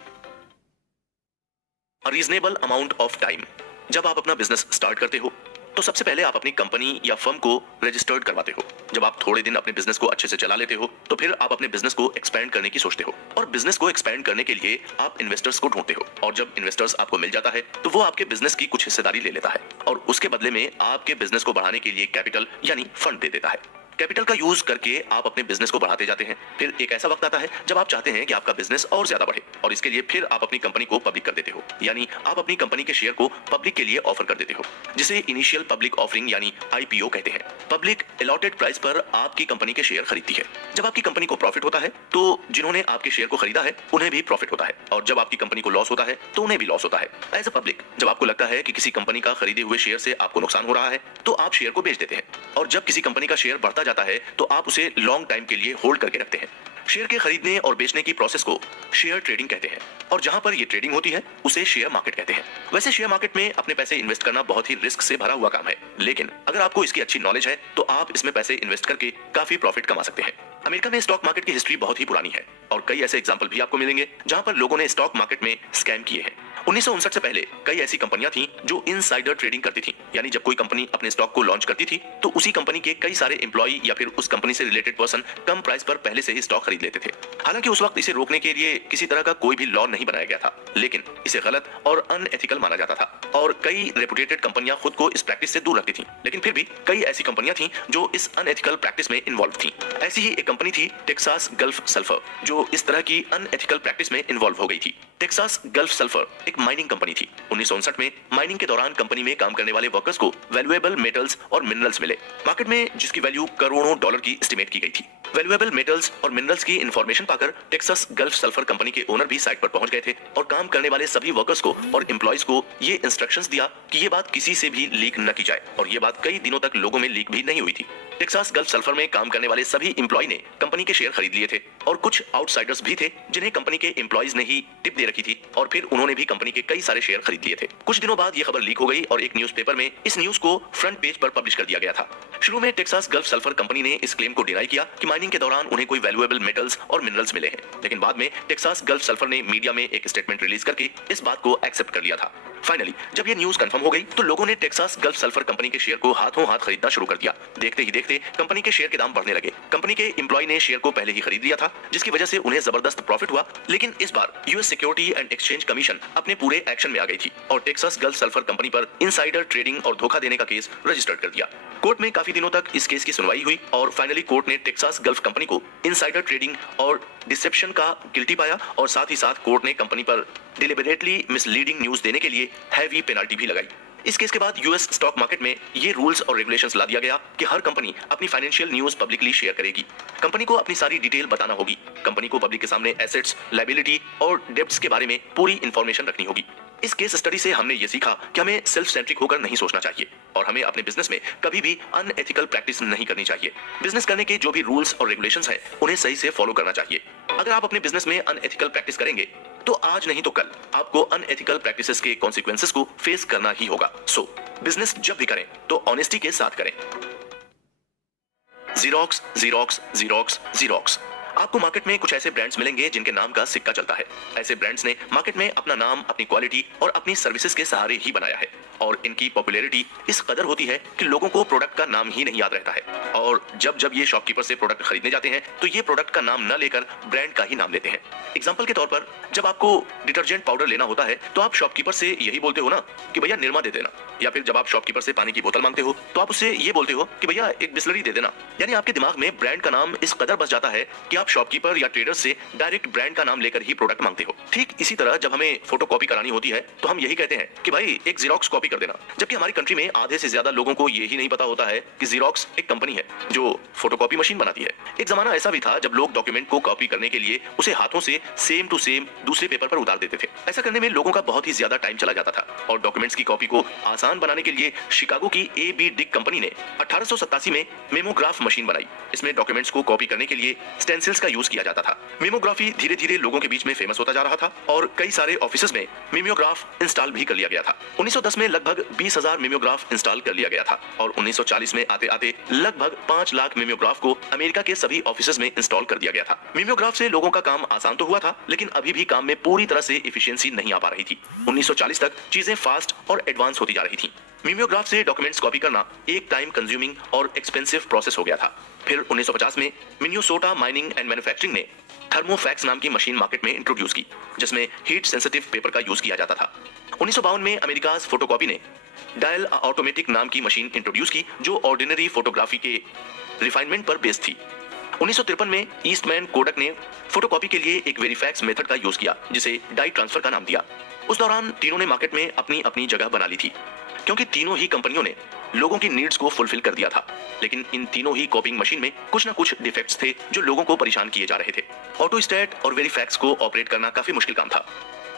A reasonable amount of time. जब आप अपना बिजनेस स्टार्ट करते हो तो सबसे पहले आप अपनी कंपनी या फर्म को रजिस्टर्ड करवाते हो। जब आप थोड़े दिन अपने बिजनेस को अच्छे से चला लेते हो तो फिर आप अपने बिजनेस को एक्सपेंड करने की सोचते हो और बिजनेस को एक्सपेंड करने के लिए आप इन्वेस्टर्स को ढूंढते हो और जब इन्वेस्टर्स आपको मिल जाता है तो वो आपके बिजनेस की कुछ हिस्सेदारी ले लेता है और उसके बदले में आपके बिजनेस को बढ़ाने के लिए कैपिटल यानी फंड दे देता है। कैपिटल का यूज करके आप अपने बिजनेस को बढ़ाते जाते हैं। फिर एक ऐसा वक्त आता है जब आप चाहते हैं कि आपका बिजनेस और ज्यादा बढ़े और इसके लिए फिर आप अपनी कंपनी को पब्लिक कर देते हो, यानी आप अपनी कंपनी के शेयर को पब्लिक के लिए ऑफर कर देते हो, जिसे इनिशियल पब्लिक ऑफरिंग यानी आईपीओ कहते हैं। पब्लिक अलॉटेड प्राइस पर आपकी कंपनी के शेयर खरीदती है। जब आपकी कंपनी को प्रॉफिट होता है तो जिन्होंने आपके शेयर को खरीदा है उन्हें भी प्रॉफिट होता है और जब आपकी कंपनी को लॉस होता है तो उन्हें भी लॉस होता है। एज अ पब्लिक जब आपको लगता है कि किसी कंपनी का खरीदे हुए शेयर से आपको नुकसान हो रहा है तो आप शेयर को बेच देते हैं और जब किसी कंपनी का शेयर बढ़ता जाता है तो आप उसे लॉन्ग टाइम के लिए होल्ड करके रखते हैं। शेयर के खरीदने और बेचने की प्रोसेस को शेयर ट्रेडिंग कहते हैं और जहां पर ये ट्रेडिंग होती है उसे शेयर मार्केट कहते हैं। वैसे शेयर मार्केट में अपने पैसे इन्वेस्ट करना बहुत ही रिस्क से भरा हुआ काम है, लेकिन अगर आपको इसकी अच्छी नॉलेज है तो आप इसमें पैसे इन्वेस्ट करके काफी प्रॉफिट कमा सकते हैं। अमेरिका में स्टॉक मार्केट की हिस्ट्री बहुत ही पुरानी है और कई ऐसे एग्जाम्पल भी आपको मिलेंगे जहां पर लोगों ने स्टॉक मार्केट में स्कैम किए हैं। 1959 से पहले कई ऐसी कंपनियां थीं जो इनसाइडर ट्रेडिंग करती थीं, यानी जब कोई कंपनी अपने स्टॉक को लॉन्च करती थी तो उसी कंपनी के कई सारे एम्प्लॉय या फिर उस कंपनी से रिलेटेड पर्सन कम प्राइस पर पहले से ही स्टॉक खरीद लेते थे। हालांकि उस वक्त इसे रोकने के लिए किसी तरह का कोई भी लॉ नहीं बनाया गया था, लेकिन इसे गलत और अनएथिकल माना जाता था और कई रेपुटेटेड कंपनियां खुद को इस प्रैक्टिस से दूर रखती थीं। लेकिन फिर भी कई ऐसी कंपनियां थीं जो इस अनएथिकल प्रैक्टिस में इन्वॉल्व थीं। ऐसी ही एक कंपनी थी टेक्सास गल्फ सल्फर, जो इस तरह की अनएथिकल प्रैक्टिस में इन्वॉल्व हो गई थी। टेक्सास गल्फ सल्फर एक माइनिंग कंपनी थी। 1959 में माइनिंग के दौरान कंपनी में काम करने वाले वर्कर्स को वैल्यूएबल मेटल्स और मिनरल्स मिले, मार्केट में जिसकी वैल्यू करोड़ों डॉलर की एस्टिमेट की गई थी। वैल्यूएबल मेटल्स और मिनरल्स की इंफॉर्मेशन पाकर टेक्सास गल्फ सल्फर कंपनी के ओनर भी साइट पर पहुंच गए थे और काम करने वाले सभी वर्कर्स को और एम्प्लॉयज को ये इंस्ट्रक्शंस दिया कि ये बात किसी से भी लीक न की जाए और ये बात कई दिनों तक लोगों में लीक भी नहीं हुई थी। टेक्सास गल्फ सल्फर में काम करने वाले सभी एम्प्लॉय ने कंपनी के शेयर खरीद लिए थे और कुछ आउटसाइडर्स भी थे जिन्हें कंपनी के एम्प्लॉयज ने ही टिप दे रखी थी और फिर उन्होंने भी कंपनी के कई सारे शेयर खरीद लिए थे। कुछ दिनों बाद ये खबर लीक हो गई और एक न्यूज़पेपर में इस न्यूज को फ्रंट पेज पर पब्लिश कर दिया गया था। शुरू में टेक्सास गल्फ सल्फर कंपनी ने इस क्लेम को डिनाई किया कि माइनिंग के दौरान उन्हें कोई वैल्यूएबल मेटल्स और मिनरल्स मिले हैं, लेकिन बाद में टेक्सास गल्फ सल्फर ने मीडिया में एक स्टेटमेंट रिलीज करके इस बात को एक्सेप्ट कर लिया था। फाइनली जब ये न्यूज कंफर्म हो गई तो लोगों ने टेक्सास गल्फ सल्फर कंपनी के शेयर को हाथों हाथ खरीदना शुरू कर दिया। देखते ही देखते कंपनी के शेयर के दाम बढ़ने लगे। कंपनी के एम्प्लॉय ने शेयर को पहले ही खरीद लिया था, जिसकी वजह से उन्हें जबरदस्त प्रॉफिट हुआ। लेकिन इस बार US security and exchange commission अपने पूरे एक्शन में आ गई थी और टेक्सास गल्फ सल्फर कंपनी पर इनसाइडर ट्रेडिंग और धोखा देने का केस रजिस्टर कर दिया। कोर्ट में काफी दिनों तक इस केस की सुनवाई हुई और फाइनली कोर्ट ने टेक्सास गल्फ कंपनी को इनसाइडर ट्रेडिंग और डिसेप्शन का गिल्टी पाया और साथ ही साथ कोर्ट ने कंपनी पर डिलिबरेटली मिसलीडिंग न्यूज देने के लिए हैवी पेनल्टी भी लगाई। इस केस के बाद यूएस स्टॉक मार्केट में ये रूल्स और रेगुलेशंस ला दिया गया कि हर कंपनी अपनी फाइनेंशियल न्यूज पब्लिकली शेयर करेगी। कंपनी को अपनी सारी डिटेल बताना होगी। कंपनी को पब्लिक के सामने एसेट्स, लायबिलिटी और डेब्ट्स के बारे में पूरी इंफॉर्मेशन रखनी होगी। इस केस स्टडी से हमने ये सीखा कि हमें सेल्फ सेंट्रिक होकर नहीं सोचना चाहिए और हमें अपने बिजनेस में कभी भी अनएथिकल प्रैक्टिस नहीं करनी चाहिए। बिजनेस करने के जो भी रूल्स और रेगुलेशंस हैं उन्हें सही से फॉलो करना चाहिए। अगर आप अपने बिजनेस में अनएथिकल प्रैक्टिस करेंगे तो आज नहीं तो कल आपको अनएथिकल प्रैक्टिसेस के कॉन्सिक्वेंसेस को फेस करना ही होगा। सो बिजनेस जब भी करें तो ऑनेस्टी के साथ करें। Xerox, xerox, xerox, xerox. आपको मार्केट में कुछ ऐसे ब्रांड्स मिलेंगे जिनके नाम का सिक्का चलता है। ऐसे ब्रांड्स ने मार्केट में अपना नाम, अपनी क्वालिटी और अपनी सर्विसेज के सहारे ही बनाया है और इनकी पॉपुलैरिटी इस कदर होती है कि लोगों को प्रोडक्ट का नाम ही नहीं याद रहता है और जब जब ये शॉपकीपर से प्रोडक्ट खरीदने जाते हैं तो ये प्रोडक्ट का नाम न लेकर ब्रांड का ही नाम लेते हैं। एग्जांपल के तौर पर जब आपको डिटर्जेंट पाउडर लेना होता है तो आप शॉपकीपर से यही बोलते हो ना कि भैया निरमा दे देना, या फिर जब आप शॉपकीपर से पानी की बोतल मांगते हो तो आप उससे ये बोलते हो कि भैया एक बिस्लरी दे देना। यानी आपके दिमाग में ब्रांड का नाम इस कदर बस जाता है कि आप शॉपकीपर या ट्रेडर से डायरेक्ट ब्रांड का नाम लेकर ही प्रोडक्ट मांगते हो। ठीक इसी तरह जब हमें फोटोकॉपी करानी होती है तो हम यही कहते हैं कि भाई एक जीरोक्स कॉपी कर देना, जबकि हमारी कंट्री में आधे से ज्यादा लोगों को यही नहीं पता होता है कि जीरोक्स एक कंपनी है जो फोटोकॉपी मशीन बनाती है। एक जमाना ऐसा भी था जब लोग डॉक्यूमेंट को कॉपी करने के लिए उसे हाथों से सेम टू सेम दूसरे पेपर पर उतार देते थे। ऐसा करने में लोगों का बहुत ही ज्यादा टाइम चला जाता था और डॉक्यूमेंट्स की कॉपी को आसान बनाने के लिए शिकागो की AB डिक कंपनी ने 1887 में मेमोग्राफ मशीन बनाई। इसमें डॉक्यूमेंट्स को कॉपी करने के लिए स्टेंसिल्स का यूज किया जाता था। मेमोग्राफी धीरे धीरे लोगों के बीच में फेमस होता जा रहा था और कई सारे ऑफिसेज में मेमोग्राफ इंस्टॉल भी कर लिया गया था। 1910 में लगभग 20,000 मेमोग्राफ इंस्टॉल कर लिया गया था और 1940 में आते आते लगभग 5 लाख मेमोग्राफ को अमेरिका के सभी ऑफिसेज में इंस्टॉल कर दिया गया था। मेमोग्राफ से लोगों का काम आसान तो हुआ था, लेकिन अभी भी काम में पूरी तरह से एफिशिएंसी नहीं आ पा रही थी। 1940 तक चीजें फास्ट और एडवांस होती जा रही थी। मेमोग्राफ से डॉक्यूमेंट्स कॉपी करना एक टाइम कंज्यूमिंग और एक्सपेंसिव प्रोसेस हो गया था। फिर 1950 में मिन्नेसोटा माइनिंग एंड मैन्युफैक्चरिंग ने थर्मोफैक्स नाम की मशीन मार्केट में इंट्रोड्यूस की, जिसमें हीट सेंसिटिव पेपर का यूज किया जाता था। 1952 में अमेरिकाज फोटोकॉपी ने डायल ऑटोमेटिक नाम की मशीन इंट्रोड्यूस की, जो ऑर्डिनरी फोटोग्राफी के रिफाइनमेंट पर बेस्ड थी। 1953 में ईस्टमैन कोडक ने फोटोकॉपी के लिए एक वेरीफैक्स मेथड का यूज किया, जिसे डाई ट्रांसफर का नाम दिया। उस दौरान तीनों ने मार्केट में अपनी अपनी जगह बना ली थी, क्योंकि तीनों ही कंपनियों ने लोगों की नीड्स को फुलफिल कर दिया था। लेकिन इन तीनों ही कॉपिंग मशीन में कुछ ना कुछ डिफेक्ट्स थे जो लोगों को परेशान किए जा रहे थे। ऑटोस्टैट और वेरीफैक्स को ऑपरेट करना काफी मुश्किल काम था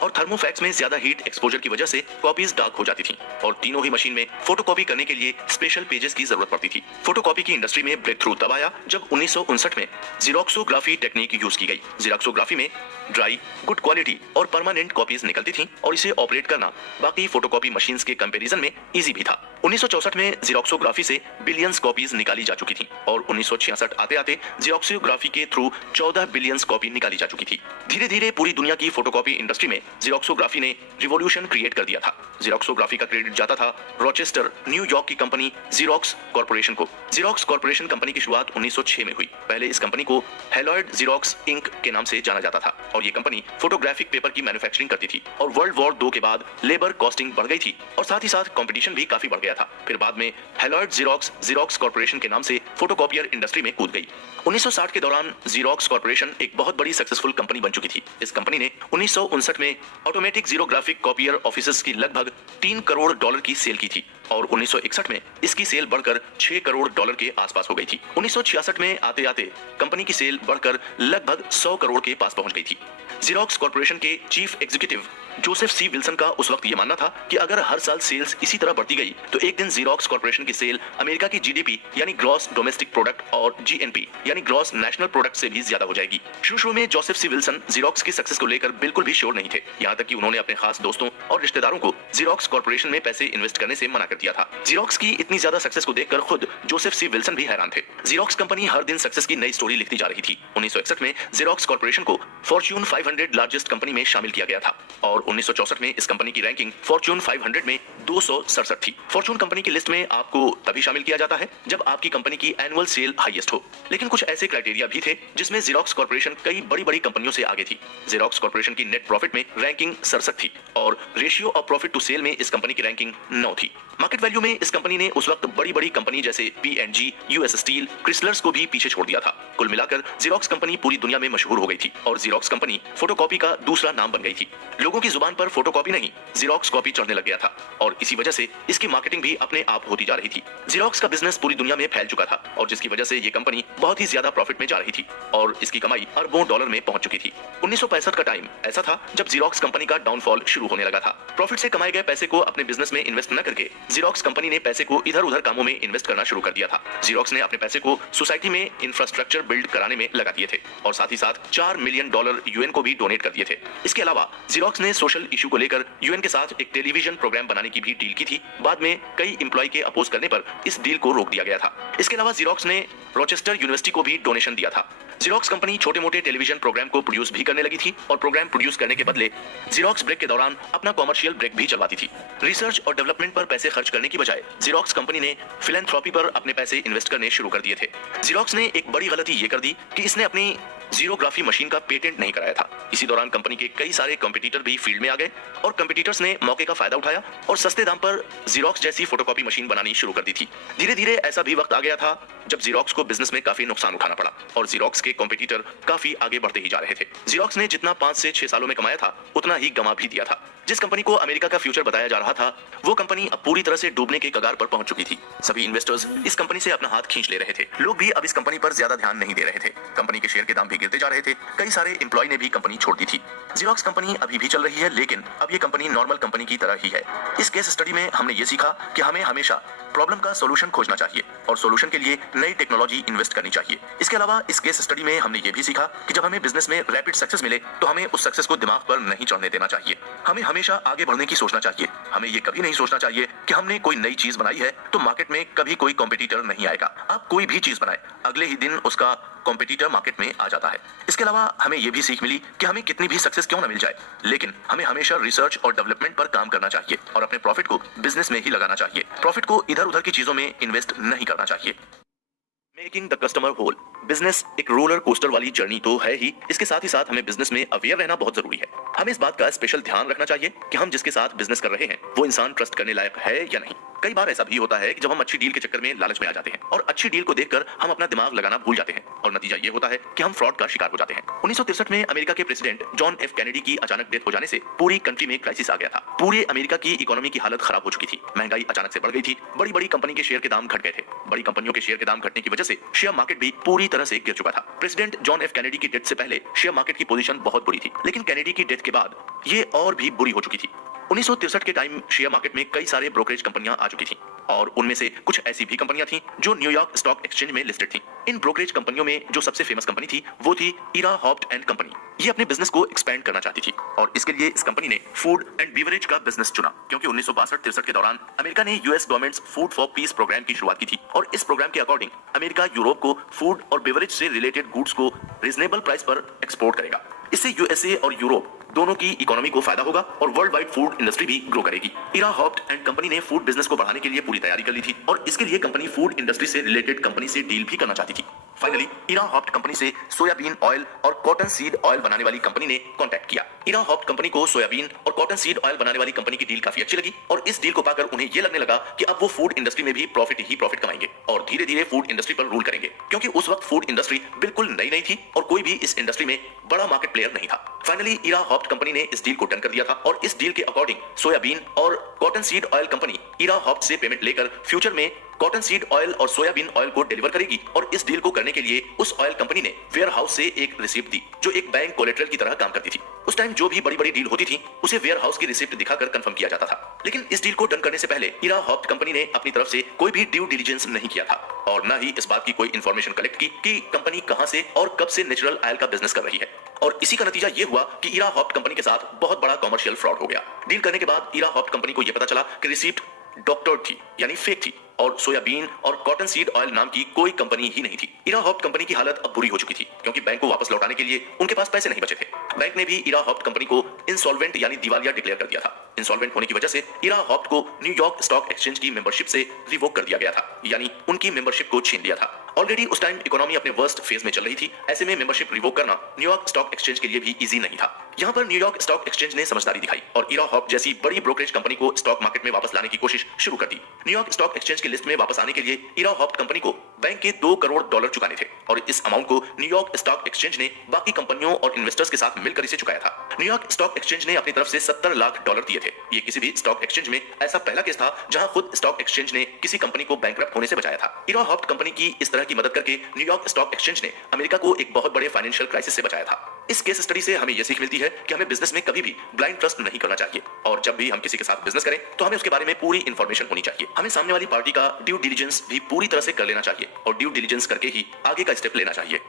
और थर्मोफैक्स में ज्यादा हीट एक्सपोजर की वजह से कॉपीज डार्क हो जाती थी और तीनों ही मशीन में फोटोकॉपी करने के लिए स्पेशल पेजेस की जरूरत पड़ती थी। फोटोकॉपी की इंडस्ट्री में ब्रेक थ्रू तब आया जब 1959 में जीरोक्सोग्राफी टेक्निक यूज की गई। जीरोक्सोग्राफी में ड्राई, गुड क्वालिटी और परमानेंट कॉपीज निकलती थी और इसे ऑपरेट करना बाकी फोटोकॉपी मशीन्स के कंपैरिजन में इजी भी था। 1964 में जीरोक्सोग्राफी से बिलियंस कॉपीज निकाली जा चुकी थी और 1966 आते आते जीरोक्सोग्राफी के थ्रू 14 बिलियंस कॉपी निकाली जा चुकी थी। धीरे धीरे पूरी दुनिया की फोटोकॉपी इंडस्ट्री में जीरोक्सोग्राफी ने रिवॉल्यूशन क्रिएट कर दिया था। जीरोक्सोग्राफी का क्रेडिट जाता था रॉचेस्टर, न्यूयॉर्क की कंपनी जीरोक्स कॉर्पोरेशन को। जीरोक्स कॉर्पोरेशन कंपनी की शुरुआत 1906 में हुई। पहले इस कंपनी को हैलॉयड जीरोक्स इंक के नाम से जाना जाता था और ये कंपनी फोटोग्राफिक पेपर की मैन्युफैक्चरिंग करती थी। और वर्ल्ड वॉर 2 के बाद लेबर कॉस्टिंग बढ़ गई थी और साथ ही साथ कंपटीशन भी काफी बढ़ गया था। फिर बाद में हैलॉयड जीरोक्स जीरोक्स कॉर्पोरेशन के नाम से फोटोकॉपियर इंडस्ट्री में कूद गई। 1960 के दौरान जीरोक्स कॉर्पोरेशन एक बहुत बड़ी सक्सेसफुल कंपनी बन चुकी थी। इस कंपनी ने 1959 में ऑटोमेटिक जीरोग्राफिक कॉपियर ऑफिसेस की लगभग $3 करोड़ की सेल की थी। और 1961 में इसकी सेल बढ़कर $6 करोड़ के आसपास हो गई थी। 1966 में आते आते कंपनी की सेल बढ़कर लगभग 100 करोड़ के पास पहुंच गई थी। जेरोक्स कॉर्पोरेशन के चीफ एग्जीक्यूटिव जोसेफ सी विल्सन का उस वक्त यह मानना था कि अगर हर साल सेल्स इसी तरह बढ़ती गई तो एक दिन जेरोक्स कॉर्पोरेशन की सेल अमेरिका की जीडीपी यानी ग्रॉस डोमेस्टिक प्रोडक्ट और जीएनपी यानी ग्रॉस नेशनल प्रोडक्ट से भी ज्यादा हो जाएगी। शुरू में जोसेफ सी विल्सन जेरोक्स की सक्सेस को लेकर बिल्कुल भी श्योर नहीं थे, यहाँ तक कि उन्होंने अपने खास दोस्तों और रिश्तेदारों को जेरोक्स कॉर्पोरेशन में पैसे इन्वेस्ट करने से मना कर दिया था। जेरोक्स की इतनी ज्यादा सक्सेस को देखकर खुद जोसेफ सी विल्सन भी हैरान थे। जेरोक्स कंपनी हर दिन सक्सेस की नई स्टोरी लिखती जा रही थी। 1961 में जेरोक्स कॉर्पोरेशन को फॉर्च्यून 500 लार्जेस्ट कंपनी में शामिल किया गया था और 1964 में इस कंपनी की रैंकिंग फॉर्च्यून 500 में 267 थी। फॉर्च्यून कंपनी की लिस्ट में आपको तभी शामिल किया जाता है जब आपकी कंपनी की एनुअल सेल हाईएस्ट हो। लेकिन कुछ ऐसे क्राइटेरिया भी थे जिसमें जेरोक्स कॉर्पोरेशन कई बड़ी कंपनियों से आगे थी। जेरोक्स कॉर्पोरेशन की नेट प्रॉफिट में रैंकिंग 67 थी और ratio of profit to sale में इस कंपनी की रैंकिंग 9 थी। मार्केट वैल्यू में इस कंपनी ने उस वक्त बड़ी कंपनी जैसे P&G, यूएस स्टील, क्रिसलर्स को भी पीछे छोड़ दिया था। कुल मिलाकर जेरोक्स कंपनी पूरी दुनिया में मशहूर हो गई थी और जेरोक्स कंपनी फोटोकॉपी का दूसरा नाम बन गई थी। लोगों की जुबान पर फोटोकॉपी नहीं जेरोक्स कॉपी चढ़ने लग गया था और इसी वजह से इसकी मार्केटिंग भी अपने आप होती जा रही थी। जेरोक्स का बिजनेस पूरी दुनिया में फैल चुका था और जिसकी वजह से ये कंपनी बहुत ही ज्यादा प्रॉफिट में जा रही थी और इसकी कमाई अरबों डॉलर में पहुंच चुकी थी। 1965 का टाइम ऐसा था जब जेरोक्स कंपनी का डाउनफॉल शुरू होने लगा था। प्रॉफिट से कमाए गए पैसे को अपने बिजनेस में इन्वेस्ट न करके जेरोक्स कंपनी ने पैसे को इधर उधर कामों में इन्वेस्ट करना शुरू कर दिया था। जेरोक्स ने अपने पैसे को सोसाइटी में इंफ्रास्ट्रक्चर बिल्ड कराने में लगा दिए थे और साथ ही साथ $4 मिलियन यूएन को भी डोनेट कर दिए थे। इसके अलावा जेरोक्स ने सोशल इशू को लेकर यूएन के साथ एक टेलीविजन प्रोग्राम बनाने की भी डील की थी। बाद में कई एम्प्लॉय के अपोज करने पर इस डील को रोक दिया गया था। इसके अलावा जेरोक्स ने रोचेस्टर यूनिवर्सिटी को भी डोनेशन दिया था। जेरोक्स कंपनी छोटे मोटे टेलीविजन प्रोग्राम को प्रोड्यूस भी करने लगी थी और प्रोग्राम प्रोड्यूस करने के बदले जेरोक्स ब्रेक के दौरान अपना कॉमर्शियल ब्रेक भी चलवाती थी। रिसर्च और डेवलपमेंट पर पैसे खर्च करने की बजाय जेरोक्स कंपनी ने फिलैंथ्रोपी पर अपने पैसे इन्वेस्ट करने शुरू कर दिए थे। जेरोक्स ने एक बड़ी गलती ये कर दी कि इसने अपनी जीरोग्राफी मशीन का पेटेंट नहीं कराया था। इसी दौरान कंपनी के कई सारे कंपटीटर भी फील्ड में आ गए और कंपटीटर्स ने मौके का फायदा उठाया और सस्ते दाम पर जेरोक्स जैसी फोटोकॉपी मशीन बनानी शुरू कर दी थी। धीरे धीरे ऐसा भी वक्त आ गया था जब जेरोक्स को बिजनेस में काफी नुकसान उठाना पड़ा और जेरोक्स के कंपटीटर काफी आगे बढ़ते ही जा रहे थे। जेरोक्स ने जितना 5 से 6 सालों में कमाया था उतना ही गंवा भी दिया था। जिस कंपनी को अमेरिका का फ्यूचर बताया जा रहा था वो कंपनी अब पूरी तरह से डूबने के कगार पर पहुंच चुकी थी। सभी इन्वेस्टर्स इस कंपनी से अपना हाथ खींच ले रहे थे। लोग भी अब इस कंपनी पर ज्यादा ध्यान नहीं दे रहे थे। कंपनी के शेयर के दाम भी गिरते जा रहे थे। कई सारे एम्प्लॉय ने भी कंपनी छोड़ दी थी। जेरोक्स कंपनी अभी भी चल रही है लेकिन अब ये कंपनी नॉर्मल कंपनी की तरह ही है। इस केस स्टडी में हमने ये सीखा कि हमें हमेशा प्रॉब्लम का सॉल्यूशन खोजना चाहिए और सॉल्यूशन के लिए नई टेक्नोलॉजी इन्वेस्ट करनी चाहिए। इसके अलावा इस केस स्टडी में हमने ये भी सीखा कि जब हमें बिजनेस में रैपिड सक्सेस मिले तो हमें उस सक्सेस को दिमाग पर नहीं चढ़ने देना चाहिए। हमें हमेशा आगे बढ़ने की सोचना चाहिए। हमें ये कभी नहीं सोचना चाहिए कि हमने कोई नई चीज बनाई है तो मार्केट में कभी कोई कॉम्पिटिटर नहीं आएगा। आप कोई भी चीज बनाए अगले ही दिन उसका कॉम्पिटिटर मार्केट में आ जाता है। इसके अलावा हमें यह भी सीख मिली कि हमें कितनी भी सक्सेस क्यों न मिल जाए लेकिन हमें हमेशा रिसर्च और डेवलपमेंट पर काम करना चाहिए और अपने प्रॉफिट को बिजनेस में ही लगाना चाहिए। प्रॉफिट को इधर उधर की चीजों में इन्वेस्ट नहीं करना चाहिए। Making the customer whole. Business एक रोलर कोस्टर वाली जर्नी तो है ही, इसके साथ ही साथ हमें बिजनेस में अवेयर रहना बहुत जरूरी है। हमें इस बात का स्पेशल ध्यान रखना चाहिए कि हम जिसके साथ बिजनेस कर रहे हैं वो इंसान ट्रस्ट करने लायक है या नहीं। कई बार ऐसा भी होता है कि जब हम अच्छी डील के चक्कर में लालच में आ जाते हैं और अच्छी डील को देखकर हम अपना दिमाग लगाना भूल जाते हैं और नतीजा ये होता है कि हम फ्रॉड का शिकार हो जाते हैं। 1963 में अमेरिका के प्रेसिडेंट जॉन एफ कैनेडी की अचानक डेथ हो जाने से पूरी कंट्री में क्राइसिस आ गया था। पूरे अमेरिका की इकोनॉमी की हालत खराब हो चुकी थी। महंगाई अचानक से बढ़ गई थी। बड़ी कंपनी के शेयर के दाम घट गए थे। बड़ी कंपनियों के शेयर के दाम घटने की वजह से शेयर मार्केट भी पूरी तरह से गिर चुका था। प्रेसिडेंट जॉन एफ कैनेडी की डेथ से पहले शेयर मार्केट की पोजीशन बहुत बुरी थी लेकिन कैनेडी की डेथ के बाद ये और भी बुरी हो चुकी थी। 1963 के टाइम शेयर मार्केट में कई सारे ब्रोकरेज कंपनियां आ चुकी थीं और उनमें से कुछ ऐसी भी कंपनियां थीं जो न्यूयॉर्क स्टॉक एक्सचेंज में लिस्टेड थीं। इन ब्रोकरेज कंपनियों में जो सबसे फेमस कंपनी थी वो थी इरा हॉफ्ट एंड कंपनी। ये अपने बिजनेस को एक्सपेंड करना चाहती थी और इसके लिए इस कंपनी ने फूड एंड बीवरेज का बिजनेस चुना क्योंकि 1962-63 के दौरान अमेरिका ने US government's food for peace program की शुरुआत की थी और इस प्रोग्राम के अकॉर्डिंग अमेरिका यूरोप को फूड और बेवरेज से रिलेटेड गुड्स को रीजनेबल प्राइस पर एक्सपोर्ट करेगा। इससे यूएसए और यूरोप दोनों की इकोनॉमी को फायदा होगा और वर्ल्ड वाइड फूड इंडस्ट्री भी ग्रो करेगी। इरा हॉफ्ट एंड कंपनी ने फूड बिजनेस को बढ़ाने के लिए पूरी तैयारी कर ली थी और इसके लिए कंपनी फूड इंडस्ट्री से रिलेटेड कंपनी से डील भी करना चाहती थी। फाइनली इरा हॉप्ट कंपनी से सोयाबीन ऑयल और कॉटन सीड ऑयल बनाने वाली कंपनी ने कांटेक्ट किया। इरा हॉप्ट कंपनी को सोयाबीन और कॉटन सीड ऑयल बनाने वाली कंपनी की डील काफी अच्छी लगी और इस डील को पाकर उन्हें यह लगने लगा कि अब वो फूड इंडस्ट्री में भी प्रॉफिट कमाएंगे और धीरे धीरे फूड इंडस्ट्री पर रूल करेंगे, क्योंकि उस वक्त फूड इंडस्ट्री बिल्कुल नई नहीं थी और कोई भी इस इंडस्ट्री में बड़ा मार्केट प्लेयर नहीं था। फाइनली इरा हॉप्ट कंपनी ने इस डील को डन कर दिया था और इस डील के अकॉर्डिंग सोयाबीन और कॉटन सीड ऑयल कंपनी इरा हॉप्ट से पेमेंट लेकर फ्यूचर में कॉटन सीड ऑयल और सोयाबीन ऑयल को डिलीवर करेगी और इस डील को करने के लिए उस ऑयल कंपनी ने वेयर हाउस से एक रिसिप्ट दी जो एक बैंक कोलेटरल की तरह काम करती थी। उस टाइम जो भी बड़ी बड़ी डील होती थी उसे वेयर हाउस की रिसिप्ट दिखाकर कंफर्म किया जाता था, लेकिन इस डील को डन करने से पहले इरा हॉप्ट कंपनी ने अपनी तरफ से कोई भी ड्यू डिलिजेंस नहीं किया था और न ही इस बात की कोई इंफॉर्मेशन कलेक्ट की कि कंपनी कहां से और कब से नेचुरल ऑयल का बिजनेस कर रही है। और इसी का नतीजा यह हुआ कि इरा हॉप्ट कंपनी के साथ बहुत बड़ा कमर्शियल फ्रॉड हो गया। डील करने के बाद इरा हॉप्ट कंपनी को यह पता चला कि रिसिप्ट डॉक्टर थी, यानी फेक थी और सोयाबीन और कॉटन सीड ऑयल नाम की कोई कंपनी ही नहीं थी। इरा हॉप्ट कंपनी की हालत अब बुरी हो चुकी थी क्योंकि बैंक को वापस लौटाने के लिए उनके पास पैसे नहीं बचे थे। बैंक ने भी इरा हॉप्ट कंपनी को इंसॉल्वेंट यानी दिवालिया डिक्लेयर कर दिया था। इंसॉल्वेंट होने की वजह से इरा हॉप्ट को न्यूयॉर्क स्टॉक एक्सचेंज की मेंबरशिप से रिवोक कर दिया गया था, यानी उनकी मेंबरशिप को छीन लिया था। ऑलरेडी उस टाइम इकोनॉमी अपने वर्स्ट फेज में चल रही थी, ऐसे में मेंबरशिप रिवोक करना न्यूयॉर्क स्टॉक एक्सचेंज के लिए भी इजी नहीं था। यहाँ पर न्यूयॉर्क स्टॉक एक्सचेंज ने समझदारी दिखाई और इरा हॉप्ट जैसी बड़ी ब्रोकरेज कंपनी को स्टॉक मार्केट में वापस लाने की कोशिश शुरू कर दी। न्यूयॉर्क स्टॉक एक्सचेंज की लिस्ट में वापस आने के लिए इरा हॉप्ट कंपनी को बैंक के $2 करोड़ चुकाने थे और इस अमाउंट को न्यूयॉर्क स्टॉक एक्सचेंज ने बाकी कंपनियों और इन्वेस्टर्स के साथ मिलकर इसे चुकाया था। न्यूयॉर्क स्टॉक एक्सचेंज ने अपनी तरफ से $70 लाख दिए थे। ये किसी भी स्टॉक एक्सचेंज में ऐसा पहला केस था जहां खुद स्टॉक एक्सचेंज ने किसी कंपनी को बैंकरप्ट होने से बचाया था। इरा हॉप्ट कंपनी की इस तरह की मदद करके न्यूयॉर्क स्टॉक एक्सचेंज ने अमेरिका को एक बहुत बड़े फाइनेंशियल क्राइसिस से बचाया था। इस केस स्टडी से हमें यह सीख मिलती है कि हमें बिजनेस में कभी भी ब्लाइंड ट्रस्ट नहीं करना चाहिए और जब भी हम किसी के साथ बिजनेस करें तो हमें उसके बारे में पूरी इंफॉर्मेशन होनी चाहिए। हमें सामने वाली पार्टी का ड्यू डिलिजेंस भी पूरी तरह से कर लेना चाहिए और ड्यू डिलिजेंस करके ही आगे का स्टेप लेना चाहिए।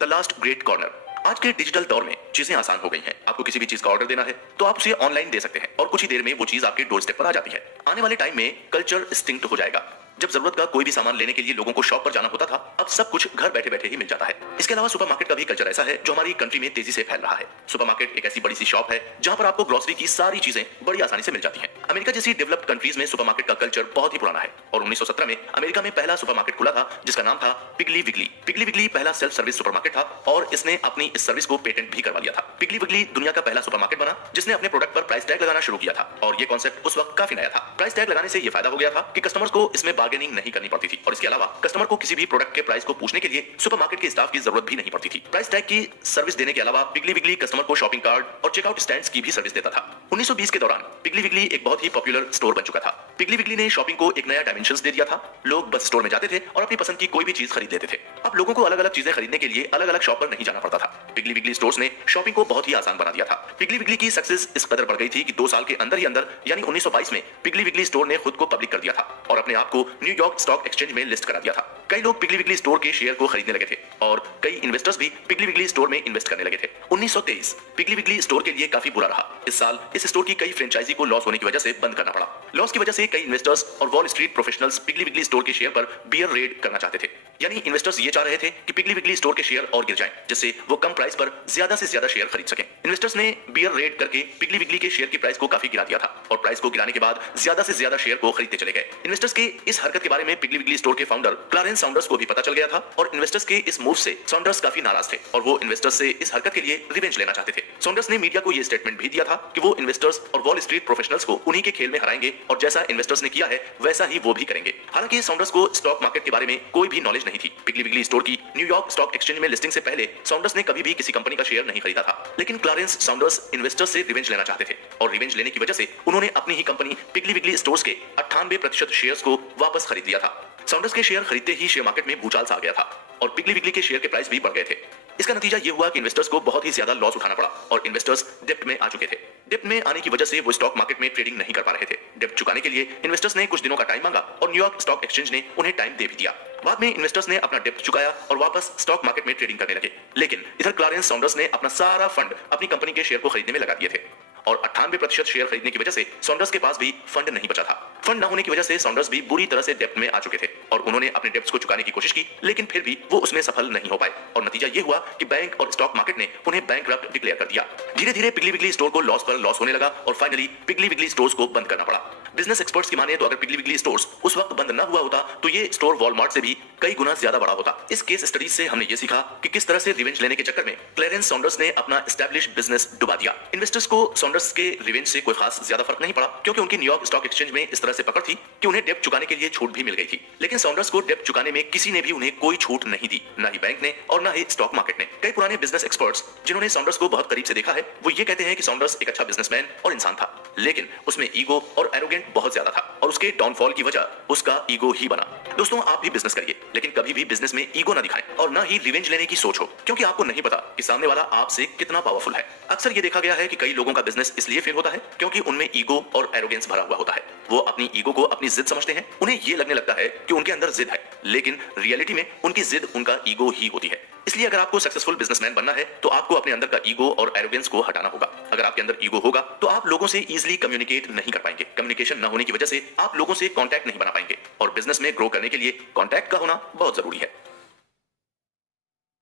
The last great corner. आज के डिजिटल दौर में चीजें आसान हो गई हैं। आपको किसी भी चीज का ऑर्डर देना है तो आप उसे ऑनलाइन दे सकते हैं और कुछ ही देर में वो चीज आपके डोर स्टेप पर आ जाती है। आने वाले टाइम में कल्चर एक्सटिंक्ट हो जाएगा। जब जरूरत का कोई भी सामान लेने के लिए लोगों को शॉप पर जाना होता था, अब सब कुछ घर बैठे बैठे ही मिल जाता है। इसके अलावा सुपरमार्केट का भी कल्चर ऐसा है जो हमारी कंट्री में तेजी से फैल रहा है। सुपरमार्केट एक ऐसी बड़ी सी शॉप है जहां पर आपको ग्रोसरी की सारी चीजें बड़ी आसानी से मिल जाती हैं। अमेरिका जैसी डेवलप्ड कंट्रीज में सुपरमार्केट का कल्चर बहुत ही पुराना है और 1917 में अमेरिका में पहला सुपरमार्केट खुला था जिसका नाम था पिगली विगली। पिगली विगली पहला सेल्फ सर्विस सुपरमार्केट था और इसने अपनी इस सर्विस को पेटेंट भी करवा लिया था। पिगली विगली दुनिया का पहला सुपरमार्केट बना जिसने अपने प्रोडक्ट पर प्राइस टैग लगाना शुरू किया था और ये कॉन्सेप्ट उस वक्त काफी नया था। प्राइस टैग लगाने से ये फायदा हो गया था कि कस्टमर्स को इसमें बार्गेनिंग नहीं करनी पड़ती थी और इसके अलावा कस्टमर को किसी भी प्रोडक्ट के प्राइस को पूछने के लिए सुपरमार्केट के स्टाफ की जरूरत भी नहीं पड़ती थी। प्राइस टैग की सर्विस देने के अलावा पिगली विगली कस्टमर को शॉपिंग कार्ड और चेकआउट स्टैंड्स की भी सर्विस देता था। 1920 के दौरान पिगली विगली एक बहुत ही पॉपुलर स्टोर बन चुका था। पिगली विगली ने शॉपिंग को एक नया डायमेंशंस दे दिया था। लोग बस स्टोर में जाते थे और अपनी पसंद की कोई भी चीज खरीद लेते थे। अब लोगों को अलग अलग चीजें खरीदने के लिए अलग अलग शॉप पर नहीं जाना पड़ता था। पिगली विगली स्टोर्स ने शॉपिंग को बहुत ही आसान बना दिया था। पिगली विगली की सक्सेस इस कदर बढ़ गई थी कि 2 साल के अंदर ही अंदर यानी 1922 में पिगली विगली स्टोर ने खुद को पब्लिक कर दिया था और अपने आप को न्यूयॉर्क स्टॉक एक्सचेंज में लिस्ट करा दिया था। कई लोग पिगली विगली स्टोर के शेयर को खरीदने लगे थे और कई इन्वेस्टर्स भी पिगली विगली स्टोर में इन्वेस्ट करने लगे थे। 1923 पिगली विगली स्टोर के लिए काफी बुरा रहा। इस साल इस स्टोर की कई फ्रेंचाइजी को लॉस होने की वजह से बंद करना पड़ा। लॉस की वजह से कई इन्वेस्टर्स और वॉल स्ट्रीट प्रोफेशनल्स पिगली विगली स्टोर के शेयर पर बियर रेड करना चाहते थे, यानी इन्वेस्टर्स ये चाह रहे थे कि पिगली विगली स्टोर के शेयर और गिर जाएं जिससे वो कम प्राइस पर ज्यादा से ज्यादा शेयर खरीद सकें। इन्वेस्टर्स ने बियर रेड करके पिगली विगली के शेयर की प्राइस को काफी गिरा दिया था और प्राइस को गिराने के बाद ज्यादा से ज्यादा शेयर को खरीदते चले गए। इन्वेस्टर्स के इस हरकत के बारे में पिगली विगली स्टोर के फाउंडर क्लारेंस सॉन्डर्स को भी पता चल गया था और इन्वेस्टर्स के इस मूव से सॉन्डर्स काफी नाराज थे और वो इन्वेस्टर्स से इस हरकत के लिए रिवेंज लेना चाहते थे। सॉन्डर्स ने मीडिया को यह स्टेटमेंट भी दिया था कि वो इन्वेस्टर्स और वॉल स्ट्रीट प्रोफेशनल्स को उन्हीं के खेल में हराएंगे और जैसा इन्वेस्टर्स ने किया है वैसा ही वो भी करेंगे। हालांकि सॉन्डर्स को स्टॉक मार्केट के बारे में कोई भी नॉलेज नहीं थी। पिगली विगली स्टोर की न्यूयॉर्क स्टॉक एक्सचेंज में लिस्टिंग से पहले सॉन्डर्स ने कभी भी किसी कंपनी का शेयर नहीं खरीदा था, लेकिन क्लारेंस सॉन्डर्स इन्वेस्टर्स से रिवेंज लेना चाहते थे और रिवेंज लेने की वजह से उन्होंने अपनी ही कंपनी पिगली विगली स्टोर्स के 98% शेयर्स को वापस खरीद लिया था। सॉन्डर्स के शेयर खरीदते ही शेयर मार्केट में भूचाल सा आ गया था और पिगली विगली के शेयर के प्राइस भी बढ़ गए थे। इसका नतीजा ये हुआ कि इन्वेस्टर्स को बहुत ही ज्यादा लॉस उठाना पड़ा और इन्वेस्टर्स डेप्ट में आ चुके थे। डेप्ट में आने की वजह से वो स्टॉक मार्केट में ट्रेडिंग नहीं कर पा रहे थे। डेप्ट चुकाने के लिए इन्वेस्टर्स ने कुछ दिनों का टाइम मांगा और न्यूयॉर्क स्टॉक एक्सचेंज ने उन्हें टाइम दे भी दिया। बाद में इन्वेस्टर्स ने अपना डेप्ट चुकाया और वापस स्टॉक मार्केट में ट्रेडिंग करने लगे, लेकिन इधर क्लारेंस सॉन्डर्स ने अपना सारा फंड अपनी कंपनी के शेयर को खरीदने में लगा दिए थे और 98% शेयर खरीदने की वजह से सॉन्डर्स के पास भी फंड नहीं बचा था। फंड न होने की वजह से सॉन्डर्स भी बुरी तरह से डेप्ट में आ चुके थे और उन्होंने अपने डेप्ट्स को चुकाने की कोशिश की, लेकिन फिर भी वो उसमें सफल नहीं हो पाए और नतीजा ये हुआ कि बैंक और स्टॉक मार्केट ने उन्हें बैंकरप्ट डिक्लेयर कर दिया। धीरे धीरे पिगली विगली स्टोर को लॉस पर लॉस होने लगा और फाइनली पिगली विगली स्टोर्स को बंद करना पड़ा। बिजनेस एक्सपर्ट्स की माने तो अगर पिगली विगली स्टोर्स उस वक्त बंद न हुआ होता तो ये स्टोर वॉलमार्ट से भी कई गुना ज्यादा बड़ा होता। इस केस स्टडीज से हमने ये सीखा कि किस तरह से रिवेंज लेने के चक्कर में क्लेरेंस सॉन्डर्स ने अपना एस्टैब्लिश बिजनेस डुबा दिया। इन्वेस्टर्स को सॉन्डर्स के रिवेंज से कोई खास ज्यादा फर्क नहीं पड़ा, क्योंकि उनकी न्यूयॉर्क स्टॉक एक्सचेंज में इस तरह से पकड़ थी कि उन्हें डेब्ट चुकाने के लिए छूट भी मिल गई थी। लेकिन सॉन्डर्स को डेब्ट चुकाने में किसी ने भी उन्हें कोई छूट नहीं दी, ना ही बैंक ने और ना ही स्टॉक मार्केट ने। कई पुराने बिजनेस एक्सपर्ट्स जिन्होंने सॉन्डर्स को बहुत करीब से देखा है, वो ये कहते हैं कि सॉन्डर्स एक अच्छा बिजनेसमैन और इंसान था, लेकिन उसमें ईगो और एरोगेंट बहुत ज्यादा था और उसके डाउनफॉल की वजह उसका ईगो ही बना। दोस्तों, आप भी बिजनेस करिए, लेकिन कभी भी बिजनेस में ईगो ना दिखाएं और ना ही रिवेंज लेने की सोच हो, क्योंकि आपको नहीं पता कि सामने वाला आपसे कितना पावरफुल है। अक्सर ये देखा गया है कि कई लोगों का बिजनेस इसलिए फेल होता है क्योंकि उनमें ईगो और एरोगेंस भरा हुआ होता है। वो अपनी ईगो को अपनी जिद समझते हैं, उन्हें ये लगने लगता है कि उनके अंदर जिद है, लेकिन रियलिटी में उनकी जिद उनका ईगो ही होती है। इसलिए अगर आपको सक्सेसफुल बिजनेसमैन बनना है तो आपको अपने अंदर का ईगो और एरोगेंस को हटाना होगा। अगर आपके अंदर ईगो होगा तो आप लोगों से इजीली कम्युनिकेट नहीं कर पाएंगे। कम्युनिकेशन न होने की वजह से आप लोगों से कांटेक्ट नहीं बना पाएंगे और बिजनेस में ग्रो करने के लिए कांटेक्ट का होना बहुत जरूरी है।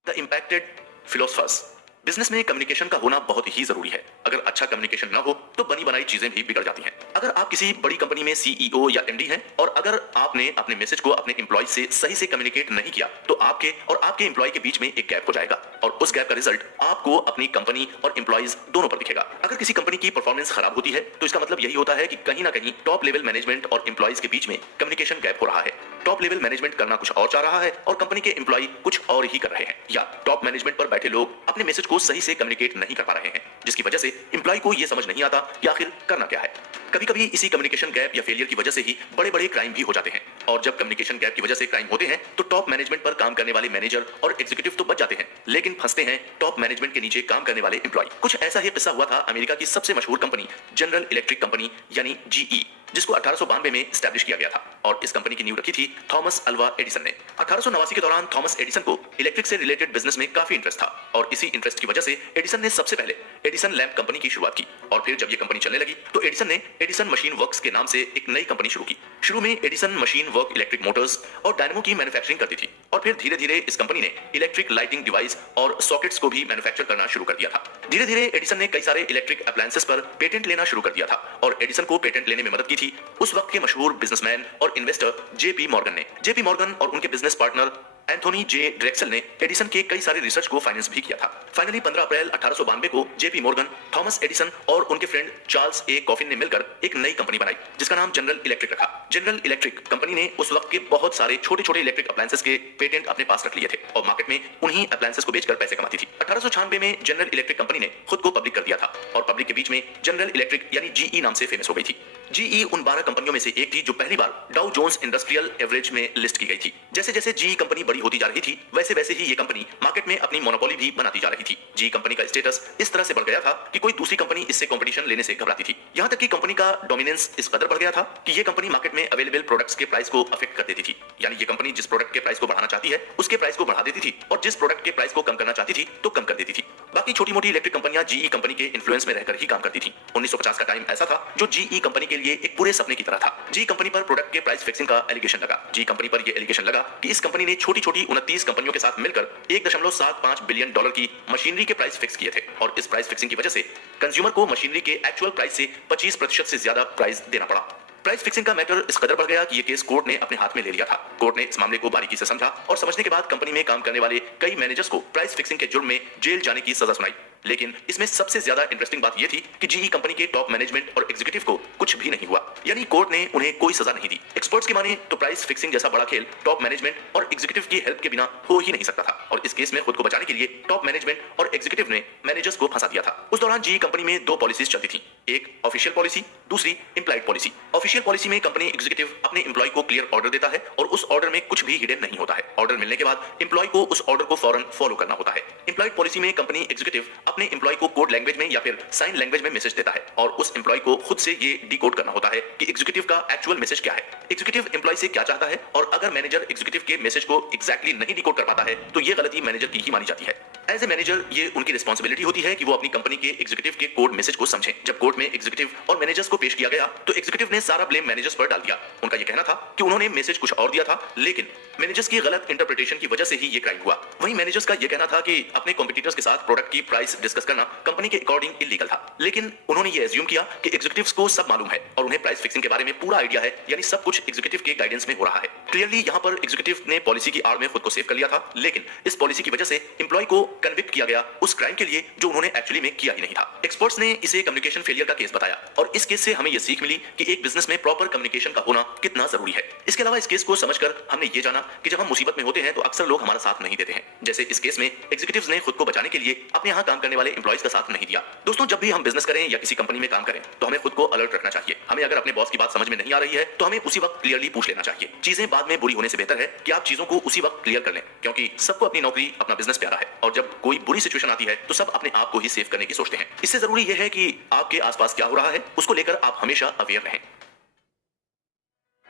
The impacted philosophers. बिजनेस में कम्युनिकेशन का होना बहुत ही जरूरी है। अगर अच्छा कम्युनिकेशन ना हो तो बनी बनाई चीजें भी बिगड़ जाती हैं। अगर आप किसी बड़ी कंपनी में सीईओ या एमडी हैं और अगर आपने अपने मैसेज को अपने एम्प्लॉय से सही से कम्युनिकेट नहीं किया तो आपके और आपके एम्प्लॉय के बीच में एक गैप हो जाएगा और उस गैप का रिजल्ट आपको अपनी कंपनी और एम्प्लॉयज दोनों पर दिखेगा। अगर किसी कंपनी की परफॉर्मेंस खराब होती है तो इसका मतलब यही होता है कि कहीं ना कहीं टॉप लेवल मैनेजमेंट और एम्प्लॉयज के बीच में कम्युनिकेशन गैप हो रहा है। टॉप लेवल मैनेजमेंट करना कुछ और चाह रहा है और कंपनी के एम्प्लॉय कुछ और ही कर रहे हैं, या टॉप मैनेजमेंट पर बैठे लोग अपने मैसेज को सही से कम्युनिकेट नहीं कर पा रहे हैं, जिसकी वजह से एम्प्लॉय को यह समझ नहीं आता कि आखिर करना क्या है। कभी कभी इसी कम्युनिकेशन गैप या फेलियर की वजह से ही बड़े बड़े क्राइम भी हो जाते हैं और जब कम्युनिकेशन गैप की वजह से क्राइम होते हैं तो टॉप मैनेजमेंट पर काम करने वाले मैनेजर और एग्जीक्यूटिव तो बच जाते हैं, लेकिन फंसते हैं टॉप मैनेजमेंट के नीचे काम करने वाले एम्प्लॉय। कुछ ऐसा ही किस्सा हुआ था अमेरिका की सबसे मशहूर कंपनी जनरल इलेक्ट्रिक कंपनी यानी जीई, जिसको 1892 में एस्टैब्लिश किया गया था और इस कंपनी की नींव रखी थी थॉमस अल्वा एडिसन ने। 1889 के दौरान थॉमस एडिसन को इलेक्ट्रिक से रिलेटेड बिजनेस में काफी इंटरेस्ट था और इसी इंटरेस्ट की वजह से एडिसन ने सबसे पहले एडिसन लैंप कंपनी की शुरुआत की और फिर जब ये कंपनी चलने लगी तो एडिसन ने एडिसन मशीन वर्क्स के नाम से एक नई कंपनी शुरू की। शुरू में Edison machine work electric Motors और डायनमो की मैन्युफैक्चरिंग करती थी और फिर धीरे धीरे इस कंपनी ने इलेक्ट्रिक लाइटिंग डिवाइस और सॉकेट्स को भी मैन्युफैक्चर करना शुरू कर दिया था। धीरे धीरे एडिसन ने कई सारे इलेक्ट्रिक अप्लायंसेस पर पेटेंट लेना शुरू कर दिया था और एडिसन को पेटेंट लेने में मदद की थी उस वक्त के मशहूर बिजनेसमैन और इन्वेस्टर जेपी मॉर्गन ने। जेपी मॉर्गन और उनके बिजनेस पार्टनर एंथोनी जे ड्रेक्सल ने एडिसन के कई सारे रिसर्च को फाइनेंस भी किया था। फाइनली 15 अप्रैल 1892 को जेपी मॉर्गन, थॉमस एडिसन और उनके फ्रेंड चार्ल्स ए कॉफिन ने मिलकर एक नई कंपनी बनाई जिसका नाम जनरल इलेक्ट्रिक रखा। जनरल इलेक्ट्रिक कंपनी ने उस वक्त के बहुत सारे छोटे छोटे इलेक्ट्रिक अप्लायंसेस के पेटेंट अपने पास रख लिए थे और मार्केट में उन्हीं अप्लायंसेस को बेचकर पैसे कमाती थी। 1896 में जनरल इलेक्ट्रिक कंपनी ने खुद को पब्लिक कर दिया था और पब्लिक के बीच में जनरल इलेक्ट्रिक यानी जीई नाम से फेमस हो गई थी। जीई उन 12 कंपनियों में से एक थी जो पहली बार डाउ जोन्स इंडस्ट्रियल एवरेज में लिस्ट की गई थी। जैसे जैसे जीई कंपनी बड़ी होती जा रही थी वैसे वैसे ही ये कंपनी मार्केट में अपनी मोनोपोली भी बनाती जा रही थी। जीई कंपनी का स्टेटस इस तरह से बढ़ गया था कि कोई दूसरी कंपनी इससे कंपटीशन लेने से घबराती थी। यहां तक कि कंपनी का डोमिनेंस इस कदर बढ़ गया था कि ये कंपनी मार्केट में अवेलेबल प्रोडक्ट्स के प्राइस को अफेक्ट कर देती थी। यानी ये कंपनी जिस प्रोडक्ट के प्राइस को बढ़ाना चाहती है उसके प्राइस को बढ़ा देती थी और जिस प्रोडक्ट के प्राइस को कम करना चाहती थी तो कम कर देती थी। बाकी छोटी मोटी इलेक्ट्रिक कंपनियां जीई कंपनी के इन्फ्लुएंस में रहकर ही काम करती थी। 1950 का टाइम ऐसा था जो जीई कंपनी के लिए एक पूरे सपने की तरह था। जीई कंपनी पर प्रोडक्ट के प्राइस फिक्सिंग का एलिगेशन लगा। जीई कंपनी पर यह एलिगेशन लगा कि इस कंपनी ने छोटी छोटी 29 कंपनियों के साथ मिलकर 1.75 बिलियन डॉलर की मशीनरी के प्राइस फिक्स किए थे और इस प्राइस फिक्सिंग की वजह से कंज्यूमर को मशीनरी के एक्चुअल प्राइस से 25% से ज्यादा प्राइस देना पड़ा। प्राइस फिक्सिंग का मैटर इस कदर बढ़ गया कि यह केस कोर्ट ने अपने हाथ में ले लिया था। कोर्ट ने इस मामले को बारीकी से समझा और समझने के बाद कंपनी में काम करने वाले कई मैनेजर्स को प्राइस फिक्सिंग के जुर्म में जेल जाने की सजा सुनाई। लेकिन इसमें सबसे ज्यादा इंटरेस्टिंग बात यह थी कि जीई कंपनी के टॉप मैनेजमेंट और एग्जीक्यूटिव को कुछ भी नहीं हुआ, यानी कोर्ट ने उन्हें कोई सजा नहीं दी। एक्सपर्ट्स की माने तो प्राइस फिक्सिंग जैसा बड़ा खेल टॉप मैनेजमेंट और एग्जीक्यूटिव की हेल्प के बिना हो ही नहीं सकता था और इस केस में खुद को बचाने के लिए टॉप मैनेजमेंट और एग्जीक्यूटिव ने मैनेजर्स को फंसा दिया था। उस दौरान जीई कंपनी में 2 पॉलिसीज चलती थी, एक ऑफिशियल पॉलिसी, दूसरी इंप्लाइड पॉलिसी। ऑफिशियल पॉलिसी में कंपनी एग्जीक्यूटिव अपने एम्प्लॉय को क्लियर ऑर्डर देता है और उस ऑर्डर में कुछ भी हिडन नहीं होता है। ऑर्डर मिलने के बाद एम्प्लॉय को उस ऑर्डर को फौरन फॉलो करना होता है। इंप्लाइड पॉलिसी में कंपनी एग्जीक्यूटिव अपने एम्प्लॉय को कोड लैंग्वेज में या फिर साइन लैंग्वेज में मैसेज देता है और उस एम्प्लॉय को खुद से ये डिकोड करना होता है कि एग्जीक्यूटिव का एक्चुअल मैसेज क्या है, एग्जीक्यूटिव एम्प्लॉय से क्या चाहता है और अगर मैनेजर एग्जीक्यूटिव के मैसेज को एग्जैक्टली नहीं डिकोड कर पाता है तो ये गलती मैनेजर की ही मानी जाती है। एज ए मैनेजर ये उनकी रिस्पॉन्सिबिलिटी होती है कि वो अपनी कंपनी के एग्जीक्यूटिव के कोड मैसेज को समझें। जब कोर्ट में एग्जीक्यूटिव और मैनेजर्स को पेश किया गया तो एग्जीक्यूटिव ने सारा ब्लेम मैनेजर्स पर डाल दिया। उनका ये कहना था कि उन्होंने मैसेज कुछ और दिया था, लेकिन मैनेजर्स की गलत इंटरप्रिटेशन की वजह से ही ये क्राइम हुआ। वहीं मैनेजर्स का ये कहना था कि अपने कॉम्पिटिटर्स के साथ प्रोडक्ट की प्राइस डिस्कस करना कंपनी के अकॉर्डिंग इलीगल था, लेकिन उन्होंने ये एज्यूम किया कि एग्जीक्यूटिव्स को सब मालूम है और उन्हें प्राइस फिक्सिंग के बारे में पूरा आइडिया है, यानी सब कुछ एग्जीक्यूटिव के गाइडेंस में हो रहा है। क्लियरली यहाँ पर एग्जीक्यूटिव ने पॉलिसी की आड़ में खुद को सेव कर लिया था, लेकिन इस पॉलिसी की वजह से एम्प्लॉय को कन्विक्ट किया गया उस क्राइम के लिए जो उन्होंने एक्चुअली में किया ही नहीं था। एक्सपर्ट्स ने इसे कम्युनिकेशन फेलियर का केस बताया और इस केस से हमें यह सीख मिली कि एक बिजनेस में प्रॉपर कम्युनिकेशन का होना कितना जरूरी है। इसके अलावा इस केस को समझकर हमने ये जाना कि जब हम मुसीबत में होते हैं तो अक्सर लोग हमारा साथ नहीं देते हैं। जैसे इस केस में एग्जीक्यूटिव्स ने खुद को बचाने के लिए अपने यहाँ काम करने वाले एम्प्लॉयज का साथ नहीं दिया। दोस्तों, जब भी हम बिजनेस करें या किसी कंपनी में काम करें तो हमें खुद को अलर्ट रखना चाहिए। हमें अगर अपने बॉस की बात समझ में नहीं आ रही है तो हमें उसी वक्त क्लियरली पूछ लेना चाहिए। चीजें बाद में बुरी होने से बेहतर है कि आप चीजों को उसी वक्त क्लियर कर लें, क्योंकि सबको अपनी नौकरी अपना बिजनेस प्यारा है और जब कोई बुरी सिचुएशन आती है तो सब अपने आप को ही सेव करने की सोचते हैं। इससे जरूरी यह है कि आपके आसपास क्या हो रहा है उसको लेकर आप हमेशा अवेयर रहें।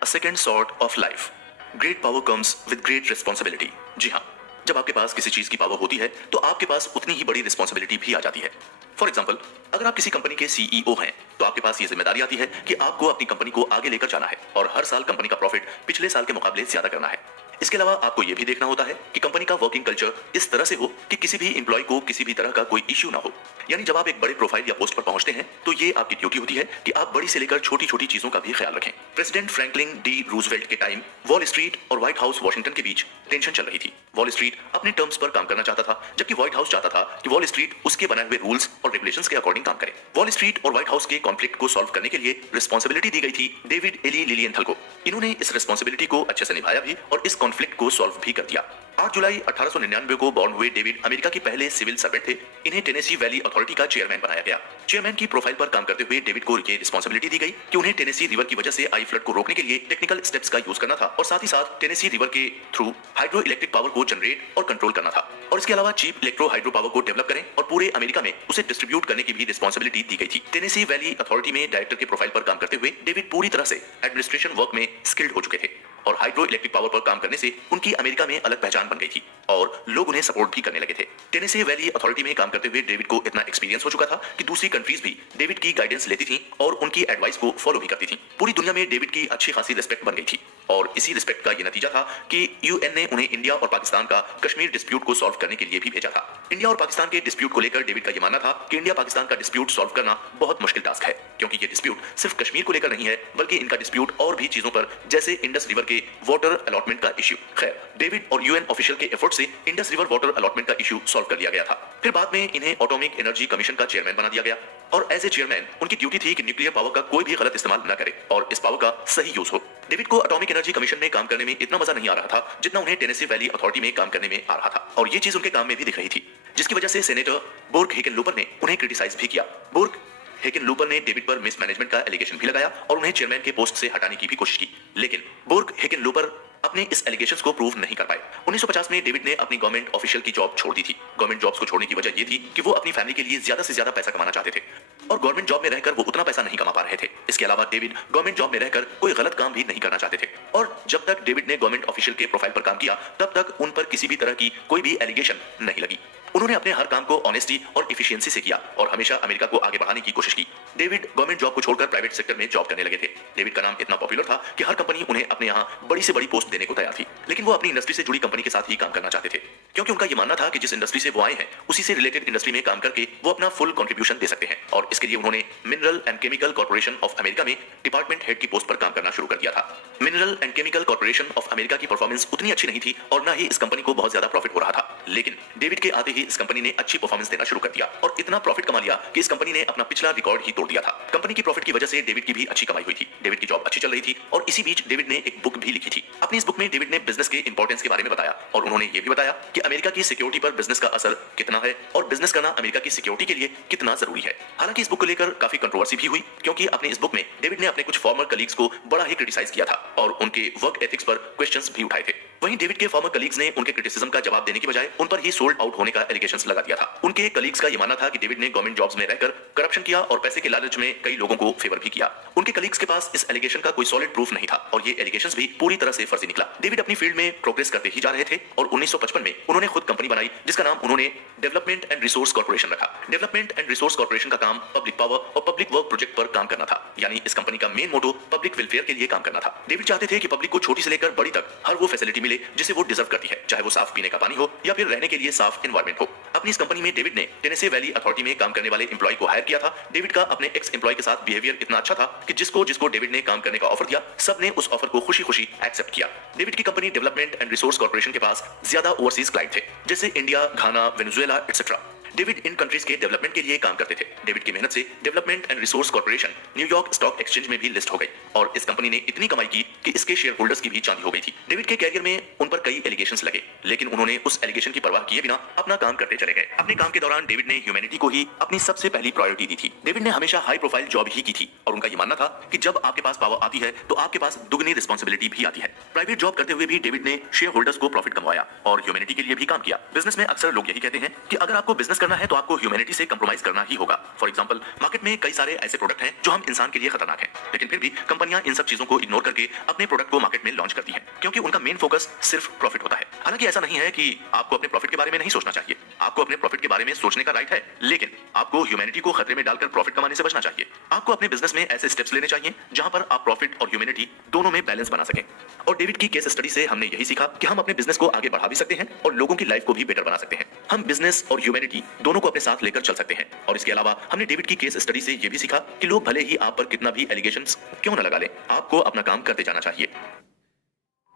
A second sort of life. Great power comes with great responsibility. जी हाँ, जब आपके पास किसी चीज की पावर होती है तो आपके पास उतनी ही बड़ी रिस्पॉन्सिबिलिटी भी आ जाती है। फॉर एग्जाम्पल, अगर आप किसी कंपनी के सीईओ हैं तो आपके पास ये जिम्मेदारी आती है कि आपको अपनी कंपनी को आगे लेकर जाना है और हर साल कंपनी का प्रॉफिट पिछले साल के मुकाबले ज्यादा करना है। इसके अलावा आपको यह भी देखना होता है कि कंपनी का वर्किंग कल्चर इस तरह से हो कि किसी भी एम्प्लॉय को किसी भी तरह का कोई इश्यू ना हो। यानी जब आप एक बड़े प्रोफाइल या पोस्ट पर पहुंचते हैं तो ये आपकी ड्यूटी होती है कि आप बड़ी से लेकर छोटी छोटी चीजों का भी ख्याल रखें। प्रेसिडेंट फ्रैंकलिन डी रूजवेल्ट के टाइम वॉल स्ट्रीट और व्हाइट हाउस वॉशिंगटन के बीच टेंशन चल रही थी। वॉल स्ट्रीट अपने टर्म्स पर काम करना चाहता था, जबकि व्हाइट हाउस चाहता था कि वॉल स्ट्रीट उसके बनाए हुए रूल्स और रेगुलेशंस के अकॉर्डिंग काम करे। वॉल स्ट्रीट और व्हाइट हाउस के कॉन्फ्लिक्ट को सॉल्व करने के लिए रिस्पॉन्सिबिलिटी दी गई थी डेविड एली लिलियंथल को। इन्होंने इस रिस्पॉन्सिबिलिटी को अच्छे से निभाया भी और इस कॉन्फ्लिक्ट को सॉल्व भी कर दिया। 8 जुलाई 1899 को बॉर्न हुए डेविड अमेरिका के पहले सिविल सर्वेंट थे। इन्हें टेनेसी वैली अथॉरिटी का चेयरमैन बनाया गया। चेयरमैन की प्रोफाइल पर काम करते हुए डेविड को ये रिस्पॉन्सिबिलिटी दी गई कि उन्हें टेनेसी रिवर की वजह से आई फ्लड को रोकने के लिए टेक्निकल स्टेप्स का यूज करना था और साथ ही साथ टेनेसी रिवर के थ्रू हाइड्रो इलेक्ट्रिक पावर को जनरेट और कंट्रोल करना था और इसके अलावा चीप इलेक्ट्रो हाइड्रो पावर को डेवलप करें और पूरे अमेरिका में उसे डिस्ट्रीब्यूट करने की भी रिस्पॉन्सिबिलिटी दी गई थी। टेनेसी वैली अथॉरिटी में डायरेक्टर के प्रोफाइल पर काम करते हुए डेविड पूरी तरह से एडमिनिस्ट्रेशन वर्क में स्किल्ड हो चुके थे और हाइड्रो इलेक्ट्रिक पावर पर काम करने से उनकी अमेरिका में अलग पहचान बन गई थी और लोग उन्हें सपोर्ट भी करने लगे थे। टेनेसी वैली अथॉरिटी में काम करते हुए डेविड को इतना एक्सपीरियंस हो चुका था कि दूसरी कंट्रीज भी डेविड की गाइडेंस लेती थी और उनकी एडवाइस को फॉलो भी करती थी। पूरी दुनिया में डेविड की अच्छी खासी रिस्पेक्ट बन गई थी और इसी रिस्पेक्ट का यह नतीजा था कि यूएन ने उन्हें इंडिया और पाकिस्तान का कश्मीर डिस्प्यूट को सॉल्व करने के लिए भी भेजा था। इंडिया और पाकिस्तान के डिस्प्यूट को लेकर डेविड का यह मानना था कि इंडिया पाकिस्तान का डिस्प्यूट सॉल्व करना बहुत मुश्किल टास्क है, क्योंकि ये डिस्प्यूट सिर्फ कश्मीर को लेकर नहीं है बल्कि इनका डिस्प्यूट और भी चीजों पर, जैसे इंडस रिवर के वाटर अलॉटमेंट का इश्यू। खैर, डेविड और यूएन ऑफिशियल के एफर्ट से इंडस रिवर वाटर अलॉटमेंट का इश्यू सॉल्व कर लिया गया था। फिर बाद में इन्हें एटॉमिक एनर्जी कमीशन का चेयरमैन बना दिया गया और एज ए चेयरमैन उनकी ड्यूटी थी कि न्यूक्लियर पावर का कोई भी गलत इस्तेमाल न करे और इस पावर का सही यूज हो। डेविड को एटॉमिक एनर्जी कमीशन में काम करने में इतना मजा नहीं आ रहा था जितना उन्हें टेनेसी वैली अथॉरिटी में काम करने में आ रहा था और ये चीज उनके काम में भी दिख रही थी, जिसकी वजह से सेनेटर बोर्ग हेगेनलूपर ने उन्हें क्रिटिसाइज भी किया। बोर्ग हेगेनलूपर ने डेविड पर मिसमैनेजमेंट का एलिगेशन भी लगाया और उन्हें चेयरमैन के पोस्ट से हटाने की भी कोशिश की, लेकिन बोर्ग हेगेनलूपर अपने इस एलिगेशंस को प्रूव नहीं कर पाए। 1950 में डेविड ने अपनी गवर्नमेंट ऑफिशियल की जॉब छोड़ दी थी। गवर्नमेंट जॉब्स को छोड़ने की वजह ये थी कि वो अपनी फैमिली के लिए ज्यादा से ज्यादा पैसा कमाना चाहते थे और गवर्नमेंट जॉब में रहकर वो उतना पैसा नहीं कमा पा रहे थे। इसके अलावा डेविड गवर्नमेंट जॉब में रहकर कोई गलत काम भी नहीं करना चाहते थे और जब तक डेविड ने गवर्नमेंट ऑफिशियल के प्रोफाइल पर काम किया तब तक उन पर किसी भी तरह की कोई भी एलिगेशन नहीं लगी। उन्होंने अपने हर काम को ऑनेस्टी और इफिशियंसी से किया और हमेशा अमेरिका को आगे बढ़ाने की कोशिश की। डेविड गवर्नमेंट जॉब को छोड़कर प्राइवेट सेक्टर में जॉब करने लगे थे। डेविड का नाम इतना पॉपुलर था कि हर कंपनी उन्हें अपने यहाँ बड़ी से बड़ी पोस्ट देने को तैयार थी, लेकिन वो अपनी इंडस्ट्री से जुड़ी कंपनी के साथ ही काम करना चाहते थे, क्योंकि उनका ये मानना था कि जिस इंडस्ट्री से वो आए हैं उसी से रिलेटेड इंडस्ट्री में काम करके वो अपना फुल कंट्रीब्यूशन दे सकते हैं और इसके लिए उन्होंने mineral and chemical corporation of America में डिपार्टमेंट हेड की पोस्ट पर काम करना शुरू कर दिया था। Mineral and chemical corporation of America की परफॉर्मेंस उतनी अच्छी नहीं थी और न ही इस कंपनी को बहुत ज्यादा प्रॉफिट हो रहा था, लेकिन डेविड के आते ही इस कंपनी ने अच्छी परफॉर्मेंस देना शुरू कर दिया और इतना प्रॉफिट कमा लिया कि इस कंपनी ने अपना पिछला रिकॉर्ड ही तोड़ दिया था। कंपनी की प्रॉफिट की वजह से डेविड की भी अच्छी कमाई हुई थी। डेविड की जॉब अच्छी चल रही थी और इसी बीच डेविड ने एक बुक भी लिखी थी। अपनी इस बुक में डेविड ने बिजनेस के इंपॉर्टेंस के बारे में बताया और उन्होंने ये भी बताया कि अमेरिका की सिक्योरिटी पर बिजनेस का असर कितना है और बिजनेस करना अमेरिका की सिक्योरिटी के लिए कितना जरूरी है। हालांकि इस बुक को लेकर काफी कंट्रोवर्सी भी हुई, क्योंकि अपनी इस बुक में डेविड ने अपने कुछ फॉर्मर कलीग्स को बड़ा ही क्रिटिसाइज किया था और उनके वर्क एथिक्स पर क्वेश्चंस भी उठाए थे। वहीं डेविड के फॉर्मर कलीग्स ने उनके क्रिटिसिज्म का जवाब देने की बजाय उन पर ही सोल्ड आउट होने का एलिगेशंस लगा दिया था। उनके कलीग्स का यह मानना था कि डेविड ने गवर्नमेंट जॉब्स में रहकर करप्शन किया और पैसे के लालच में कई लोगों को फेवर भी किया। उनके कलीग्स के पास इस एलिगेशन का कोई सॉलिड प्रूफ नहीं था और ये एलिगेशंस भी पूरी तरह से फर्जी निकला। डेविड अपनी फील्ड में प्रोग्रेस करते ही जा रहे थे और 1955 में उन्होंने खुद कंपनी बनाई जिसका नाम उन्होंने डेवलपमेंट एंड रिसोर्स कॉर्पोरेशन रखा। डेवलपमेंट एंड रिसोर्स कॉर्पोरेशन का काम पब्लिक पावर और पब्लिक वर्क प्रोजेक्ट पर काम करना था, यानी इस कंपनी का मेन मोटो पब्लिक वेलफेयर के लिए काम करना था। डेविड चाहते थे कि पब्लिक को छोटी से लेकर बड़ी तक हर वो फैसिलिटी मिले जिसे वो डिजर्व करती है, चाहे वो साफ पीने का पानी हो या फिर रहने के लिए साफ एनवायरमेंट हो। अपनी इस कंपनी में डेविड ने टेनेसी वैली अथॉरिटी में काम करने वाले एम्प्लॉय को हायर किया था। डेविड का अपने एक्स एम्प्लॉय के साथ बिहेवियर इतना अच्छा था कि जिसको डेविड ने काम करने का ऑफर दिया, सबने उस ऑफर को खुशी-खुशी एक्सेप्ट किया। डेविड की company development and resource corporation के पास ज्यादा ओवरसीज क्लाइंट थे, जैसे इंडिया, घाना, वेनेजुएला एटसेट्रा। डेविड इन कंट्रीज के डेवलपमेंट के लिए काम करते थे। डेविड की मेहनत से development and resource corporation New York stock exchange में भी लिस्ट हो गई और इस कंपनी ने इतनी कमाई की कि इसके शेयर होल्डर्स की भी चांदी हो गई थी। डेविड के कैरियर में उन पर कई एलिगेशंस लगे, लेकिन उन्होंने उस एलिगेशन की परवाह किए बिना अपना काम करते चले गए। अपने काम के दौरान डेविड ने ह्यूमैनिटी को ही अपनी सबसे पहली प्रायोरिटी दी थी। डेविड ने हमेशा हाई प्रोफाइल जॉब ही की थी और उनका यह मानना था कि जब आपके पास पावर आती है तो आपके पास दुगनी रिस्पॉन्सिबिलिटी भी आती है। प्राइवेट जॉब करते हुए भी डेविड ने शेयर होल्डर्स को प्रॉफिट कमाया और ह्यूमैनिटी के लिए भी काम किया। बिजनेस में अक्सर लोग यही कहते हैं कि अगर आपको बिजनेस करना है तो आपको ह्यूमैनिटी से कंप्रोमाइज करना ही होगा। फॉर एग्जांपल, मार्केट में कई सारे ऐसे प्रोडक्ट हैं जो हम इंसान के लिए खतरनाक हैं, लेकिन फिर भी कंपनियां इन सब चीजों को इग्नोर करके अपने प्रोडक्ट को मार्केट में लॉन्च करती हैं, क्योंकि उनका मेन फोकस सिर्फ प्रॉफिट होता है। हालांकि ऐसा नहीं है कि आपको अपने प्रॉफिट के बारे में नहीं सोचना चाहिए, आपको अपने प्रॉफिट के बारे में सोचने का राइट है, लेकिन आपको ह्यूमैनिटी को खतरे में डालकर प्रॉफिट कमाने से बचना चाहिए। आपको अपने बिजनेस में ऐसे स्टेप्स लेने चाहिए जहां पर आप प्रॉफिट और ह्यूमैनिटी दोनों में बैलेंस बना सकें। और डेविड की केस स्टडी से हमने यही सीखा कि हम अपने बिजनेस को आगे बढ़ा भी सकते हैं और लोगों की लाइफ को भी बेटर बना सकते हैं। हम बिजनेस और ह्यूमैनिटी दोनों को अपने साथ लेकर चल सकते हैं। और इसके अलावा हमने डेविड की केस स्टडी से यह भी सीखा कि लोग भले ही आप पर कितना भी एलिगेशंस क्यों न लगा लें, आपको अपना काम करते जाना चाहिए।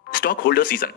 Stock holder season.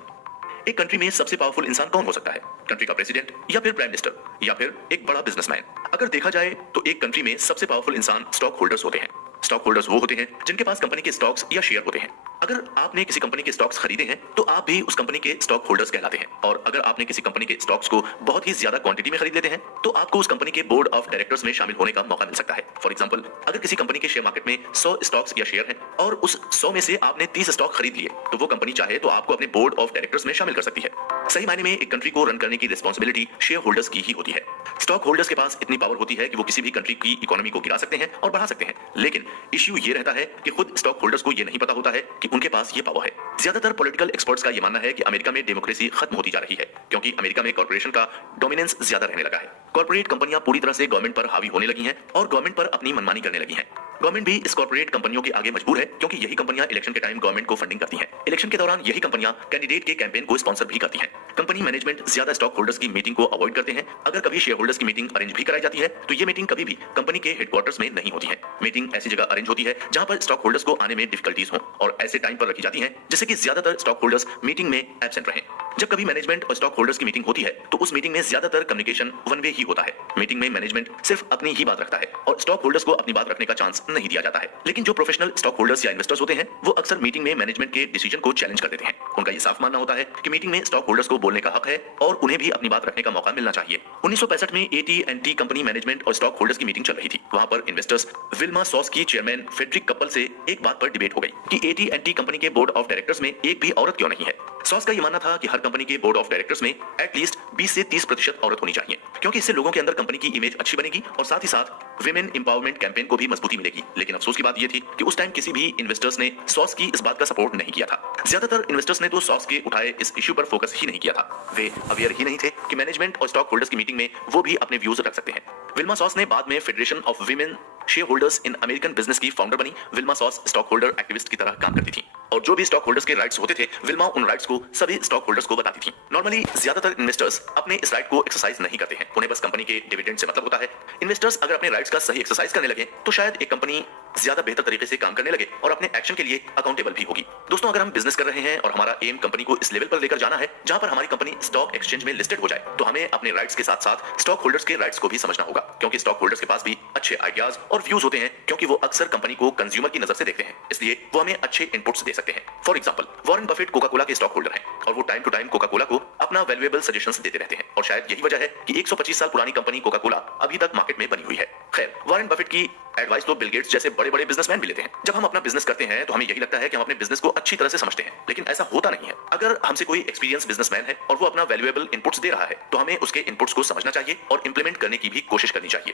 एक कंट्री में सबसे पावरफुल इंसान कौन हो सकता है? कंट्री का प्रेसिडेंट या फिर प्राइम मिनिस्टर या फिर एक बड़ा बिजनेसमैन? अगर देखा जाए तो एक कंट्री में सबसे पावरफुल इंसान स्टॉक होल्डर्स होते हैं। स्टॉक होल्डर्स वो होते हैं जिनके पास कंपनी के स्टॉक्स या शेयर होते हैं। अगर आपने किसी कंपनी के स्टॉक्स खरीदे हैं तो आप भी उस कंपनी के स्टॉक होल्डर्स कहलाते हैं। और अगर आपने किसी कंपनी के स्टॉक्स को बहुत ही ज्यादा क्वांटिटी में खरीद लेते हैं तो आपको उस कंपनी के बोर्ड ऑफ डायरेक्टर्स में शामिल होने का मौका मिल सकता है। फॉर एग्जांपल, अगर किसी कंपनी के शेयर मार्केट में 100 स्टॉक्स या शेयर हैं और उस 100 में से आपने 30 स्टॉक खरीद लिए तो वो कंपनी चाहे तो आपको अपने बोर्ड ऑफ डायरेक्टर्स में शामिल कर सकती है। सही मायने में एक कंट्री को रन करने की रिस्पॉन्सिबिलिटी शेयर होल्डर्स की ही होती है। स्टॉक होल्डर्स के पास इतनी पावर होती है कि वो किसी भी कंट्री की इकोनॉमी को गिरा सकते हैं और बढ़ा सकते हैं, लेकिन इश्यू ये रहता है कि खुद स्टॉक होल्डर्स को ये नहीं पता होता है कि उनके पास ये पावर है। ज्यादातर पॉलिटिकल एक्सपर्ट्स का ये मानना है कि अमेरिका में डेमोक्रेसी खत्म होती जा रही है क्योंकि अमेरिका में कॉर्पोरेशन का डोमिनेंस ज्यादा रहने लगा है। कॉर्पोरेट कंपनियां पूरी तरह से गवर्नमेंट पर हावी होने लगी हैं और गवर्नमेंट पर अपनी मनमानी करने लगी हैं। गवर्नमेंट भी इस कॉर्पोरेट कंपनियों के आगे मजबूर है क्योंकि यही कंपनियां इलेक्शन के टाइम गवर्नमेंट को फंडिंग करती हैं। इलेक्शन के दौरान यही कंपनियां कैंडिडेट के कैंपेन को स्पॉन्सर भी करती हैं। कंपनी मैनेजमेंट ज्यादा स्टॉक होल्डर्स की मीटिंग को अवॉइड करते हैं। अगर कभी शेयर होल्डर्स की मीटिंग अरेंज भी कराई जाती है तो ये मीटिंग कभी भी कंपनी के हेडक्वार्टर्स में नहीं होती है। मीटिंग ऐसी जगह अरेंज होती है जहां पर स्टॉक होल्डर्स को आने में डिफिकल्टीज हो और ऐसे टाइम पर रखी जाती है जिससे कि ज्यादातर स्टॉक होल्डर्स मीटिंग में एब्सेंट रहें। जब कभी मैनेजमेंट और स्टॉक होल्डर्स की मीटिंग होती है तो उस मीटिंग में ज्यादातर कम्युनिकेशन वन वे ही होता है। मीटिंग में मैनेजमेंट सिर्फ अपनी ही बात रखता है और स्टॉक होल्डर्स को अपनी बात रखने का चांस नहीं दिया जाता है। लेकिन जो प्रोफेशनल स्टॉक होल्डर्स या इन्वेस्टर्स होते हैं वो अक्सर मीटिंग में मैनेजमेंट के डिसीजन को चैलेंज कर देते हैं। उनका ये साफ मानना होता है कि मीटिंग में स्टॉक होल्डर्स को बोलने का हक है और उन्हें भी अपनी बात रखने का मौका मिलना चाहिए। 1965 में AT&T कंपनी मैनेजमेंट और स्टॉक होल्डर्स की मीटिंग चल रही थी। वहां पर इन्वेस्टर्स विल्मा सॉस की चेयरमैन फ्रेडरिक कपल से एक बात पर डिबेट हो गई कि AT&T कंपनी के बोर्ड ऑफ डायरेक्टर्स में एक भी औरत क्यों नहीं है। सॉस का ये मानना था कि हर कंपनी के बोर्ड ऑफ डायरेक्टर्स में एटलीस्ट 20 से 30% औरत होनी चाहिए क्योंकि इससे लोगों के अंदर कंपनी की इमेज अच्छी बनेगी और साथ ही साथ विमेन एम्पावरमेंट कैंपेन को भी मजबूती मिलेगी। लेकिन अफसोस की बात यह थी कि उस टाइम किसी भी इन्वेस्टर्स ने सॉस की इस बात का सपोर्ट नहीं किया था। ज्यादातर इन्वेस्टर्स ने तो सॉस के उठाए इस इश्यू पर फोकस ही नहीं किया था। वे अवेयर ही नहीं थे कि मैनेजमेंट और स्टॉक होल्डर्स की मीटिंग में वो भी अपने व्यूज रख सकते हैं। विल्मा सॉस ने बाद में federation of women share holders in American business की फाउंडर बनी। Wilma sauce stock holder activist की तरह काम करती थी और जो भी स्टॉक होल्डर्स के राइट्स होते थे विल्मा उन राइट्स को सभी स्टॉक होल्डर्स को बताती थी। नॉर्मली ज्यादातर इन्वेस्टर्स अपने इस राइट को एक्सरसाइज नहीं करते हैं, उन्हें बस कंपनी के डिविडेंड से मतलब होता है। इन्वेस्टर्स अगर अपने राइट्स का सही एक्सरसाइज करने लगे तो शायद एक कंपनी ज्यादा बेहतर तरीके से काम करने लगे और अपने एक्शन के लिए अकाउंटेबल भी होगी। दोस्तों, अगर हम बिजनेस कर रहे हैं और हमारा एम कंपनी को इस लेवल पर लेकर जाना है जहां पर हमारी कंपनी स्टॉक एक्सचेंज में लिस्टेड हो जाए तो हमें अपने राइट्स के साथ साथ स्टॉक होल्डर्स के राइट्स को भी समझना होगा क्योंकि स्टॉक होल्डर्स के पास भी अच्छे आइडियाज और व्यूज होते हैं क्योंकि वो अक्सर कंपनी को कंज्यूमर की नजर से देखते हैं, इसलिए वो हमें अच्छे इनपुट्स दे सकते हैं। For example, Warren Buffett Coca Cola के स्टॉक होल्डर हैं और वो time to time Coca Cola को अपना वैल्यूएबल सजेशंस देते रहते हैं और शायद यही वजह है कि 125 साल पुरानी कंपनी कोका कोला अभी तक मार्केट में बनी हुई है। खैर, वॉरेन बफेट की एडवाइस तो बिल गेट्स जैसे बड़े बड़े बिजनेसमैन भी लेते हैं। जब हम अपना बिजनेस करते हैं तो हमें यही लगता है कि हम अपने बिजनेस को अच्छी तरह से समझते हैं, लेकिन ऐसा होता नहीं है। अगर हमसे कोई एक्सपीरियंस बिजनेसमैन है और वो अपना वैल्यूएबल इनपुट्स दे रहा है तो हमें उसके इनपुट्स को समझना चाहिए और इंप्लीमेंट करने की भी कोशिश करनी चाहिए।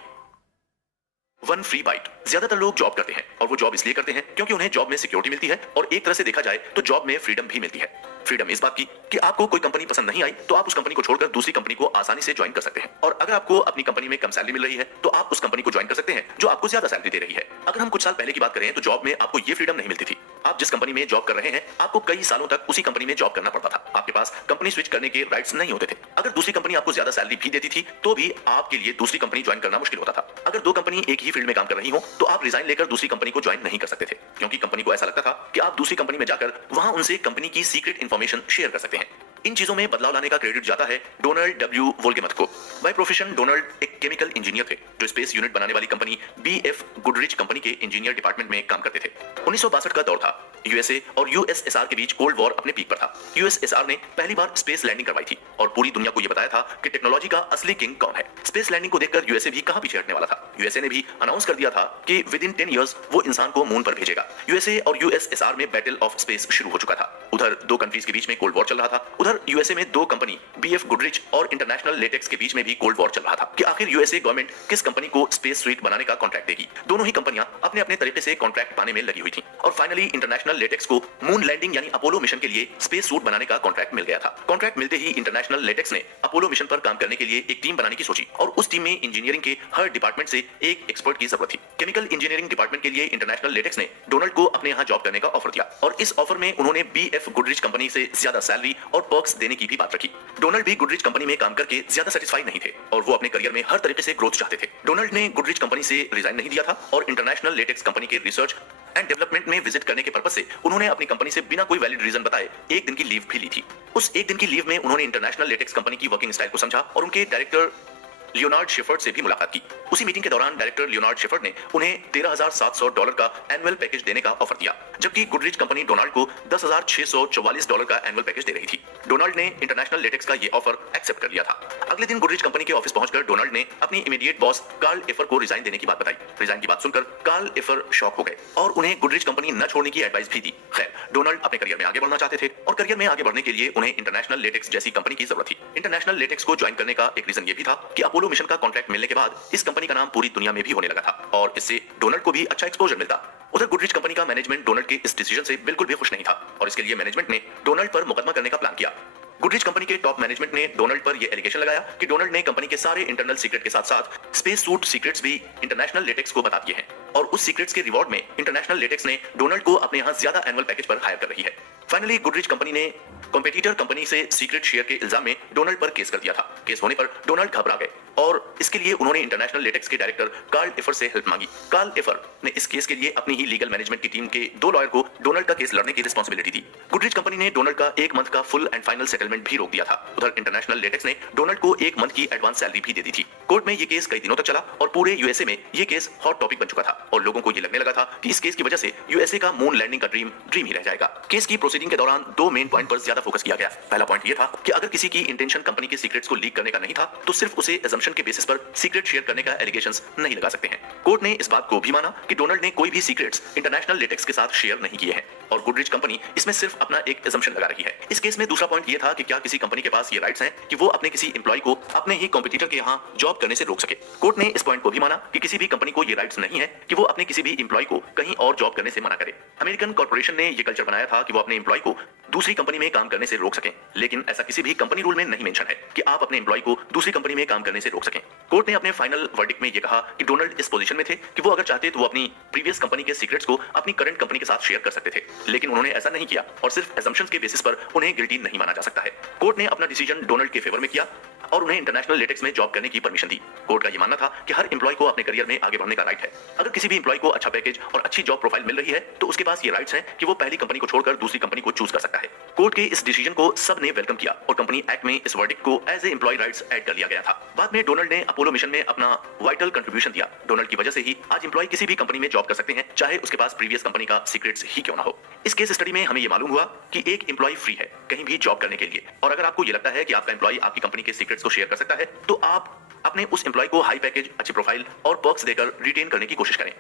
One free bite. ज्यादातर लोग जॉब करते हैं और वो जॉब इसलिए करते हैं क्योंकि उन्हें जॉब में सिक्योरिटी मिलती है और एक तरह से देखा जाए तो जॉब में फ्रीडम भी मिलती है। फ्रीडम इस बात की कि आपको कोई कंपनी पसंद नहीं आई तो आप उस कंपनी को छोड़कर दूसरी कंपनी को आसानी से ज्वाइन कर सकते हैं, और अगर आपको अपनी कंपनी में कम सैलरी मिल रही है तो आप उस कंपनी को ज्वाइन कर सकते हैं जो आपको ज्यादा सैलरी दे रही है। अगर हम कुछ साल पहले की बात करें तो जॉब में आपको ये फ्रीडम नहीं मिलती थी। आप जिस कंपनी में जॉब कर रहे हैं आपको कई सालों तक उसी कंपनी में जॉब करना पड़ता था। आपके पास कंपनी स्विच करने के राइट्स नहीं होते थे। अगर दूसरी कंपनी आपको ज्यादा सैलरी भी देती थी तो भी आपके लिए दूसरी कंपनी ज्वाइन करना मुश्किल होता था। अगर दो कंपनी एक ही फील्ड में काम कर रही हो तो आप रिजाइन लेकर दूसरी कंपनी को ज्वाइन नहीं कर सकते थे, क्योंकि कंपनी को ऐसा लगता था कि आप दूसरी कंपनी में जाकर वहां उनसे कंपनी की सीक्रेट इंफॉर्मेशन शेयर कर सकते हैं। इन चीजों में बदलाव लाने का क्रेडिट जाता है डोनाल्ड डब्ल्यू वोल्गेमथ को। बाय प्रोफेशन डोनाल्ड एक केमिकल इंजीनियर थे जो स्पेस यूनिट बनाने वाली कंपनी बीएफ गुडरिच कंपनी के इंजीनियर डिपार्टमेंट में काम करते थे। 1962 का दौर था। यूएसए और यूएसएसआर के बीच कोल्ड वॉर अपने पीक पर था। यूएसएसआर ने पहली बार स्पेस लैंडिंग करवाई थी और पूरी दुनिया को यह बताया था कि टेक्नोलॉजी का असली किंग कौन है। स्पेस लैंडिंग को देखकर यूएसए भी कहां पीछे हटने वाला था। यूएसए ने भी अनाउंस कर दिया था कि विद इन 10 इयर्स वो इंसान को मून पर भेजेगा। यूएसए और यूएसएसआर में बैटल ऑफ स्पेस शुरू हो चुका था। उधर दो कंट्रीज के बीच में कोल्ड वॉर चल रहा था, उधर यूएसए में दो कंपनी बीएफ गुडरिच और इंटरनेशनल लेटेक्स के बीच में भी कोल्ड वॉर चल रहा था कि आखिर यूएसए गवर्नमेंट किस कंपनी को स्पेस सूट बनाने का कॉन्ट्रैक्ट देगी। दोनों ही कंपनियां अपने अपने तरीके से कॉन्ट्रैक्ट पाने में लगी हुई थी और फाइनली इंटरनेशनल लेटेक्स को मून लैंडिंग यानी अपोलो मिशन के लिए स्पेस सूट बनाने का कॉन्ट्रैक्ट मिल गया था। कॉन्ट्रैक्ट मिलते ही इंटरनेशनल लेटेक्स ने अपोलो मिशन पर काम करने के लिए एक टीम बनाने की सोची और उस टीम में इंजीनियरिंग के हर डिपार्टमेंट से एक एक्सपर्ट की जरूरत थी। केमिकल इंजीनियरिंग डिपार्टमेंट के लिए इंटरनेशनल लेटेक्स ने डोनाल्ड को अपने यहां जॉब करने का ऑफर दिया और इस ऑफर में उन्होंने बीएफ गुडरिच कंपनी से ज्यादा सैलरी और पर्क्स देने की भी बात रखी। डोनाल्ड भी गुडरिच कंपनी में काम करके ज्यादा सेटिस्फाई नहीं थे और वो अपने करियर में हर तरीके से ग्रोथ चाहते थे। डोनाल्ड ने गुडरिच कंपनी से रिजाइन नहीं दिया था और इंटरनेशनल लेटेक्स कंपनी के रिसर्च एंड डेवलपमेंट में विजिट करने के पर्पस से उन्होंने अपनी कंपनी से बिना कोई वैलिड रीजन बताए एक दिन की लीव भी ली थी। उस एक दिन की लीव में उन्होंने इंटरनेशनल लेटेक्स कंपनी की वर्किंग स्टाइल को समझा और उनके डायरेक्टर लियोनार्ड शेफर्ड से भी मुलाकात की। उसी मीटिंग के दौरान डायरेक्टर लियोनार्ड शेफर्ड ने उन्हें $13,700 का एनुअल पैकेज देने का ऑफर दिया, जबकि गुडरिच कंपनी डोनाल्ड को $10,644 का एनुअल पैकेज दे रही थी। डोनाल्ड ने इंटरनेशनल लेटेक्स का ये ऑफर एक्सेप्ट कर लिया था। अगले दिन गुडरिच कंपनी के ऑफिस पहुंचकर डोनाल्ड ने अपनी इमीडिएट बॉस कार्ल एफर को रिजाइन देने की बात बताई। रिजाइन की बात सुनकर कार्ल एफर शॉक हो गए और उन्हें गुडरिच कंपनी न छोड़ने की एडवाइस भी दी। खैर, डोनाल्ड अपने करियर में आगे बढ़ना चाहते थे और करियर में आगे बढ़ने के लिए उन्हें इंटरनेशनल लेटेक्स जैसी कंपनी की जरूरत थी। इंटरनेशनल लेटेक्स को ज्वाइन करने का एक रीजन ये भी था कि अपोलो मिशन का कॉन्ट्रैक्ट मिलने के बाद इस कंपनी का नाम पूरी दुनिया में भी होने लगा था और इससे डोनाल्ड को भी अच्छा एक्सपोजर मिलता। उधर गुडरिच कंपनी का मैनेजमेंट डोनाल्ड के इस डिसीजन से बिल्कुल भी खुश नहीं था और इसके लिए मैनेजमेंट ने डोनाल्ड पर मुकदमा करने का प्लान किया। गुडरिच कंपनी के टॉप मैनेजमेंट ने डोनाल्ड पर यह एलिगेशन लगाया कि डोनाल्ड ने कंपनी के सारे इंटरनल सीक्रेट के साथ-साथ स्पेस सूट सीक्रेट्स भी इंटरनेशनल लेटेक्स को बता दिए हैं और उस सीक्रेट्स के रिवॉर्ड में इंटरनेशनल लेटेक्स ने डोनाल्ड को अपने यहां ज्यादा एनुअल पैकेज पर हायर कर रही है। फाइनली गुडरिच कंपनी ने कॉम्पिटिटर कंपनी से सीक्रेट शेयर के इल्जाम में डोनाल्ड पर केस कर दिया था। केस होने पर डोनाल्ड घबरा गए और इसके लिए उन्होंने इंटरनेशनल लेटेक्स के डायरेक्टर कार्ल एफर से हेल्प मांगी। कार्ल एफर ने इस केस के लिए अपनी ही लीगल मैनेजमेंट की टीम के 2 लॉयर को डोनाल्ड का केस लड़ने की रिस्पांसिबिलिटी दी। गुडरिच कंपनी ने डोनाल्ड का 1 मंथ का फुल एंड फाइनल सेटलमेंट भी रोक दिया था। उधर इंटरनेशनल लेटेक्स ने डोनाल्ड को 1 मंथ की एडवांस सैलरी भी दे दी थी। कोर्ट में ये केस कई दिनों तक चला और पूरे यूएसए में ये केस हॉट टॉपिक बन चुका था और लोगों को ये लगने लगा था कि इस केस की वजह से यूएसए का मून लैंडिंग का ड्रीम ही रह जाएगा। केस की प्रोसीडिंग के दौरान 2 मेन पॉइंट पर ज्यादा फोकस किया गया। पहला पॉइंट ये था कि अगर किसी की इंटेंशन कंपनी के सीक्रेट्स को लीक करने का नहीं था तो सिर्फ उसे अजम्पशन के बेसिस पर सीक्रेट शेयर करने का एलिगेशंस नहीं लगा सकते हैं। कोर्ट ने इस बात को भी माना कि डोनाल्ड ने कोई भी सीक्रेट्स इंटरनेशनल लेटेक्स के साथ शेयर नहीं किए हैं और गुडरिच कंपनी इसमें सिर्फ अपना एक अजम्पशन लगा रही है। इस केस में दूसरा पॉइंट ये था कि क्या किसी कंपनी के पास ये राइट्स हैं कि वो अपने किसी एम्प्लॉय को अपने ही कॉम्पिटिटर के यहाँ जॉब करने से रोक सके। कोर्ट ने इस पॉइंट को भी माना कि किसी भी कंपनी को ये राइट्स नहीं है कि वो अपने किसी भी एम्प्लॉय को कहीं और जॉब करने से मना करे। अमेरिकन कॉर्पोरेशन ने ये कल्चर बनाया था कि वो अपने एम्प्लॉय को दूसरी कंपनी में काम करने से रोक सकें, लेकिन ऐसा किसी भी कंपनी रूल में नहीं मेंशन है कि आप अपने एम्प्लॉय को दूसरी कंपनी में काम करने से रोक सकें। कोर्ट ने अपने फाइनल वर्डिक्ट में ये कहा कि डोनाल्ड इस पोजीशन में थे कि वो अगर चाहते तो वो अपनी प्रीवियस कंपनी के सीक्रेट्स को अपनी करंट कंपनी के साथ शेयर कर सकते थे, लेकिन उन्होंने ऐसा नहीं किया और सिर्फ असम्पशंस के बेसिस पर उन्हें गिल्टी नहीं माना जा सकता है। कोर्ट ने अपना डिसीजन डोनाल्ड के फेवर में किया और उन्हें इंटरनेशनल लेटेक्स में जॉब करने की परमिशन दी। कोर्ट का यह मानना था कि हर एम्प्लॉय को अपने करियर में आगे बढ़ने का राइट है। अगर किसी भी एम्प्लॉय को अच्छा पैकेज और अच्छी जॉब प्रोफाइल मिल रही है तो उसके पास ये राइट्स हैं कि वो पहली कंपनी को छोड़कर दूसरी कंपनी को चूज कर सकता है। कोर्ट के इस डिसीजन को सबने वेलकम किया और कंपनी एक्ट में इस वर्डिक्ट को as a employ rights add कर लिया गया था। बाद में डोनाल्ड ने अपोलो मिशन में अपना वाइटल कंट्रीब्यूशन दिया। डोनाल्ड की वजह से ही आज एम्प्लॉय किसी भी कंपनी में जॉब कर सकते हैं, चाहे उसके पास प्रीवियस कंपनी का सीक्रेट्स ही क्यों ना हो। इस केस स्टडी में हमें यह मालूम हुआ कि एक एम्प्लॉय फ्री है कहीं भी जॉब करने के लिए, और अगर आपको यह लगता है कि आपका एम्प्लॉय आपकी कंपनी के सीक्रेट्स को शेयर कर सकता है तो आप अपने उस एम्प्लॉय को हाई पैकेज, अच्छी प्रोफाइल और पर्क्स देकर रिटेन करने की कोशिश करें।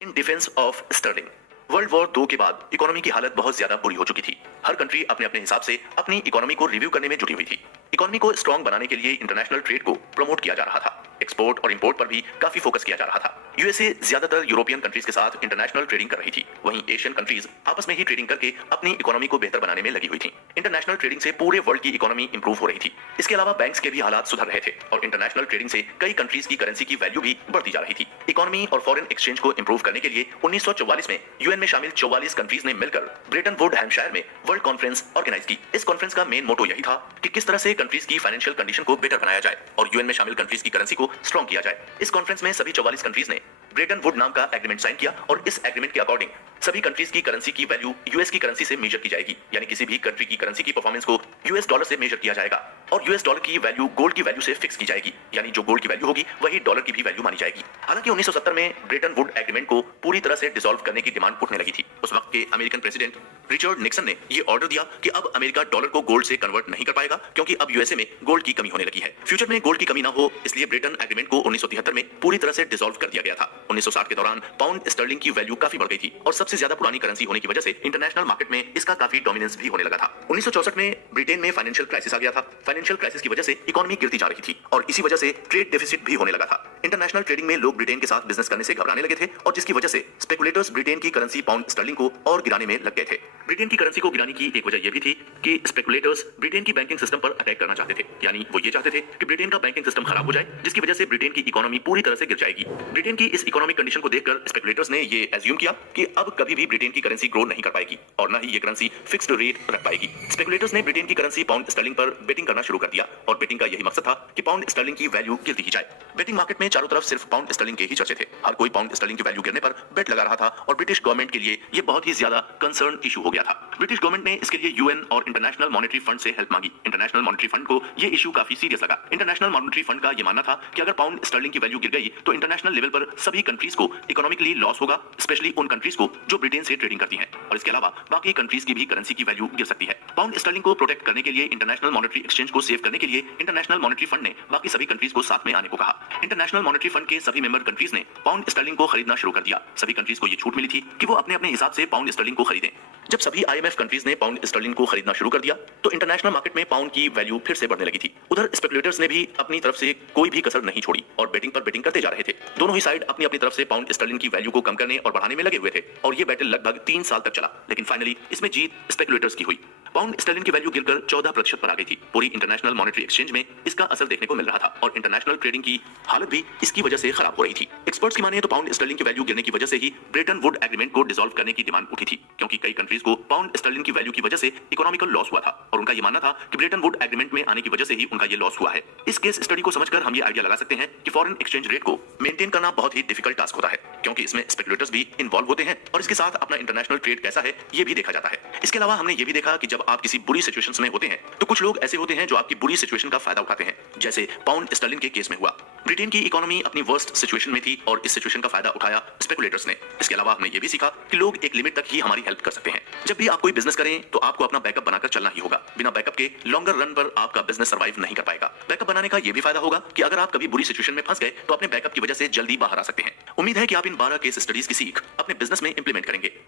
In defence of sterling, world war 2 के बाद इकोनॉमी की हालत बहुत ज्यादा बुरी हो चुकी थी। हर कंट्री अपने अपने हिसाब से अपनी इकोनॉमी को रिव्यू करने में जुटी हुई थी। इकोनॉमी को स्ट्रांग बनाने के लिए इंटरनेशनल ट्रेड को प्रमोट किया जा रहा था। एक्सपोर्ट और इंपोर्ट पर भी काफी फोकस किया जा रहा था। यूएसए ज्यादातर यूरोपियन कंट्रीज के साथ इंटरनेशनल ट्रेडिंग कर रही थी, वहीं एशियन कंट्रीज आपस में ही ट्रेडिंग करके अपनी इकोनॉमी को बेहतर बनाने में लगी हुई थी। इंटरनेशनल ट्रेडिंग से पूरे वर्ल्ड की इकोनॉमी इंप्रूव हो रही थी। इसके अलावा बैंक्स के भी हालात सुधर रहे थे और इंटरनेशनल ट्रेडिंग से कई कंट्रीज की करेंसी की वैल्यू भी बढ़ती जा रही थी। इकोनॉमी और फॉरेन एक्सचेंज को इंप्रूव करने के लिए 1944 में यूएन में शामिल 44 कंट्रीज ने मिलकर ब्रेटन वुड हैम्पशायर में वर्ल्ड कॉन्फ्रेंस ऑर्गेनाइज की। इस कॉन्फ्रेंस का मेन मोटो यही था कि किस तरह से कंट्रीज की फाइनेंशियल कंडीशन को बेटर बनाया जाए और यूएन में शामिल कंट्रीज की करेंसी को स्ट्रांग किया जाए। इस कॉन्फ्रेंस में सभी 44 कंट्रीज ने ब्रेटन वुड नाम का एग्रीमेंट साइन किया और इस एग्रीमेंट के अकॉर्डिंग सभी कंट्रीज की करेंसी की वैल्यू यूएस की करेंसी से मेजर की जाएगी, यानी किसी भी कंट्री की करेंसी की परफॉर्मेंस को यूएस डॉलर से मेजर किया जाएगा और यूएस डॉलर की वैल्यू गोल्ड की वैल्यू से फिक्स की जाएगी, यानी जो गोल्ड की वैल्यू होगी वही डॉलर की भी वैल्यू मानी जाएगी। हालांकि 1970 में ब्रेटन वुड एग्रीमेंट को पूरी तरह से डिसॉल्व करने की डिमांड उठने लगी थी। उस वक्त के अमेरिकन प्रेसिडेंट रिचर्ड निक्सन ने यह ऑर्डर दिया कि अब अमेरिका डॉलर को गोल्ड से कन्वर्ट नहीं कर पाएगा, क्योंकि अब यूएसए में गोल्ड की कमी होने लगी है। फ्यूचर में गोल्ड की कमी ना हो, इसलिए ब्रेटन एग्रीमेंट को 1973 में पूरी तरह से डिसॉल्व कर दिया गया था। 1960 के दौरान पाउंड स्टर्लिंग की वैल्यू काफी बढ़ गई थी और सबसे ज्यादा पुरानी करेंसी होने की वजह से इंटरनेशनल मार्केट में इसका काफी डोमिनेंस भी होने लगा था। 1964 में ब्रिटेन में फाइनेंशियल क्राइसिस आ गया था। फाइनेंशियल क्राइसिस की वजह से इकोनॉमी गिरती जा रही थी और इसी वजह से ट्रेड डेफिसिट भी होने लगा था। इंटरनेशनल ट्रेडिंग में लोग ब्रिटेन के साथ बिजनेस करने से घबराने लगे थे और जिसकी वजह से स्पेकुलेटर्स ब्रिटेन की करेंसी पाउंड स्टर्लिंग को और गिराने में लग गए थे। ब्रिटेन की करेंसी को गिराने की एक वजह यह भी थी कि स्पेकुलेटर्स ब्रिटेन की बैंकिंग सिस्टम पर अटैक करना चाहते थे, यानी वो ये चाहते थे कि ब्रिटेन का बैंकिंग सिस्टम खराब हो जाए, जिसकी वजह से ब्रिटेन की इकोनॉमी पूरी तरह से गिर जाएगी। ब्रिटेन की इस इकोनॉमिक कंडीशन को देखकर स्पेकुलेटर्स ने ये एज्यूम किया कि अब कभी भी ब्रिटेन की करेंसी ग्रो नहीं कर पाएगी और न ही ये करेंसी फिक्स्ड रेट रख पाएगी। स्पेकुलेटर्स ने ब्रिटेन की करेंसी पाउंड स्टर्लिंग पर बेटिंग करना शुरू कर दिया और बेटिंग का यही मकसद था कि पाउंड स्टर्लिंग की वैल्यू गिरती ही जाए। बेटिंग मार्केट में चारों तरफ सिर्फ पाउंड स्टर्लिंग के ही चर्चे थे। हर कोई पाउंड स्टर्लिंग की वैल्यू गिरने पर बेट लगा रहा था और ब्रिटिश गवर्नमेंट के लिए ये बहुत ही ज्यादा कंसर्न इशू हो गया था। ब्रिटिश गवर्नमेंट ने इसके लिए यूएन और इंटरनेशनल मॉनेटरी फंड से हेल्प मांगी। इंटरनेशनल मॉनेटरी फंड को ये इशू काफी सीरियस लगा। इंटरनेशनल मॉनेटरी फंड का ये मानना था कि अगर पाउंड स्टर्लिंग की वैल्यू गिर गई तो इंटरनेशनल लेवल पर सभी कंट्रीज को इकोनॉमिकली लॉस होगा, स्पेशली उन कंट्रीज को जो ब्रिटेन से ट्रेडिंग करती हैं, और इसके अलावा बाकी कंट्रीज की भी करेंसी की वैल्यू गिर सकती है। पाउंड स्टर्लिंग को प्रोटेक्ट करने के लिए, इंटरनेशनल मॉनेटरी एक्सचेंज को सेव करने के लिए इंटरनेशनल मॉनेटरी फंड ने बाकी सभी कंट्रीज को साथ में आने को कहा। इंटरनेशनल मॉनेटरी फंड के सभी मेंबर कंट्रीज ने पाउंड स्टर्लिंग को खरीदना शुरू कर दिया। सभी कंट्रीज को ये छूट मिली थी कि वो अपने अपने हिसाब से पाउंड स्टर्लिंग को खरीदें। जब सभी आईएमएफ कंट्रीज ने पाउंड स्टर्लिंग को खरीदना शुरू कर दिया तो इंटरनेशनल मार्केट में पाउंड की वैल्यू फिर से बढ़ने लगी थी। उधर स्पेकुलेटर्स ने भी अपनी तरफ से कोई भी कसर नहीं छोड़ी और बेटिंग पर बेटिंग करते जा रहे थे। दोनों ही साइड अपनी अपनी तरफ से पाउंड स्टर्लिंग की वैल्यू को कम करने और बढ़ाने में लगे हुए थे और ये बैटल लगभग 3 साल तक चला, लेकिन फाइनली इसमें जीत स्पेकुलेटर्स की हुई। पाउंड स्टर्लिंग की वैल्यू गिरकर 14% पर आ गई थी। पूरी इंटरनेशनल मॉनेटरी एक्सचेंज में इसका असर देखने को मिल रहा था और इंटरनेशनल ट्रेडिंग की हालत भी इसकी वजह से खराब हो रही थी। एक्सपर्ट्स की माने तो पाउंड स्टर्लिंग की वैल्यू गिरने की वजह से ही ब्रेटन वुड एग्रीमेंट को डिसॉल्व करने की डिमांड उठी थी, क्योंकि कई कंट्रीज को पाउंड स्टर्लिंग की वैल्यू की वजह से इकोनॉमिकल लॉस हुआ था और उनका ये मानना था कि ब्रेटन वुड एग्रीमेंट में आने की वजह से ही उनका ये लॉस हुआ है। इस केस स्टडी को समझकर हम ये आइडिया लगा सकते हैं कि फॉरेन एक्सचेंज रेट को मेंटेन करना बहुत ही डिफिकल्ट टास्क होता है, क्योंकि इसमें स्पेकुलेटर्स भी इन्वॉल्व होते हैं और इसके साथ अपना इंटरनेशनल ट्रेड कैसा है ये भी देखा जाता है। इसके अलावा हमने ये भी देखा कि जब आप किसी बुरी सिचुएशंस में होते हैं तो कुछ लोग ऐसे होते हैं जो आपकी बुरी सिचुएशन का फायदा उठाते हैं, जैसे पाउंड स्टर्लिंग के केस में हुआ। ब्रिटेन की इकोनॉमी अपनी वर्स्ट सिचुएशन में थी और इस सिचुएशन का फायदा उठाया स्पेकुलेटर्स ने। इसके अलावा हमने ये भी सीखा कि लोग एक लिमिट तक ही हमारी हेल्प कर सकते हैं। जब भी आप कोई बिजनेस करें तो आपको अपना बैकअप बनाकर चलना ही होगा। बिना बैकअप के लॉन्गर रन पर आपका बिजनेस सर्वाइव नहीं कर पाएगा। बैकअप बनाने का ये भी फायदा होगा कि अगर आप कभी बुरी सिचुएशन में फंस गए तो अपने बैकअप की वजह से जल्दी बाहर आ सकते हैं। उम्मीद है कि आप इन 12 केस स्टडीज की सीख अपने बिजनेस में इंप्लीमेंट करेंगे।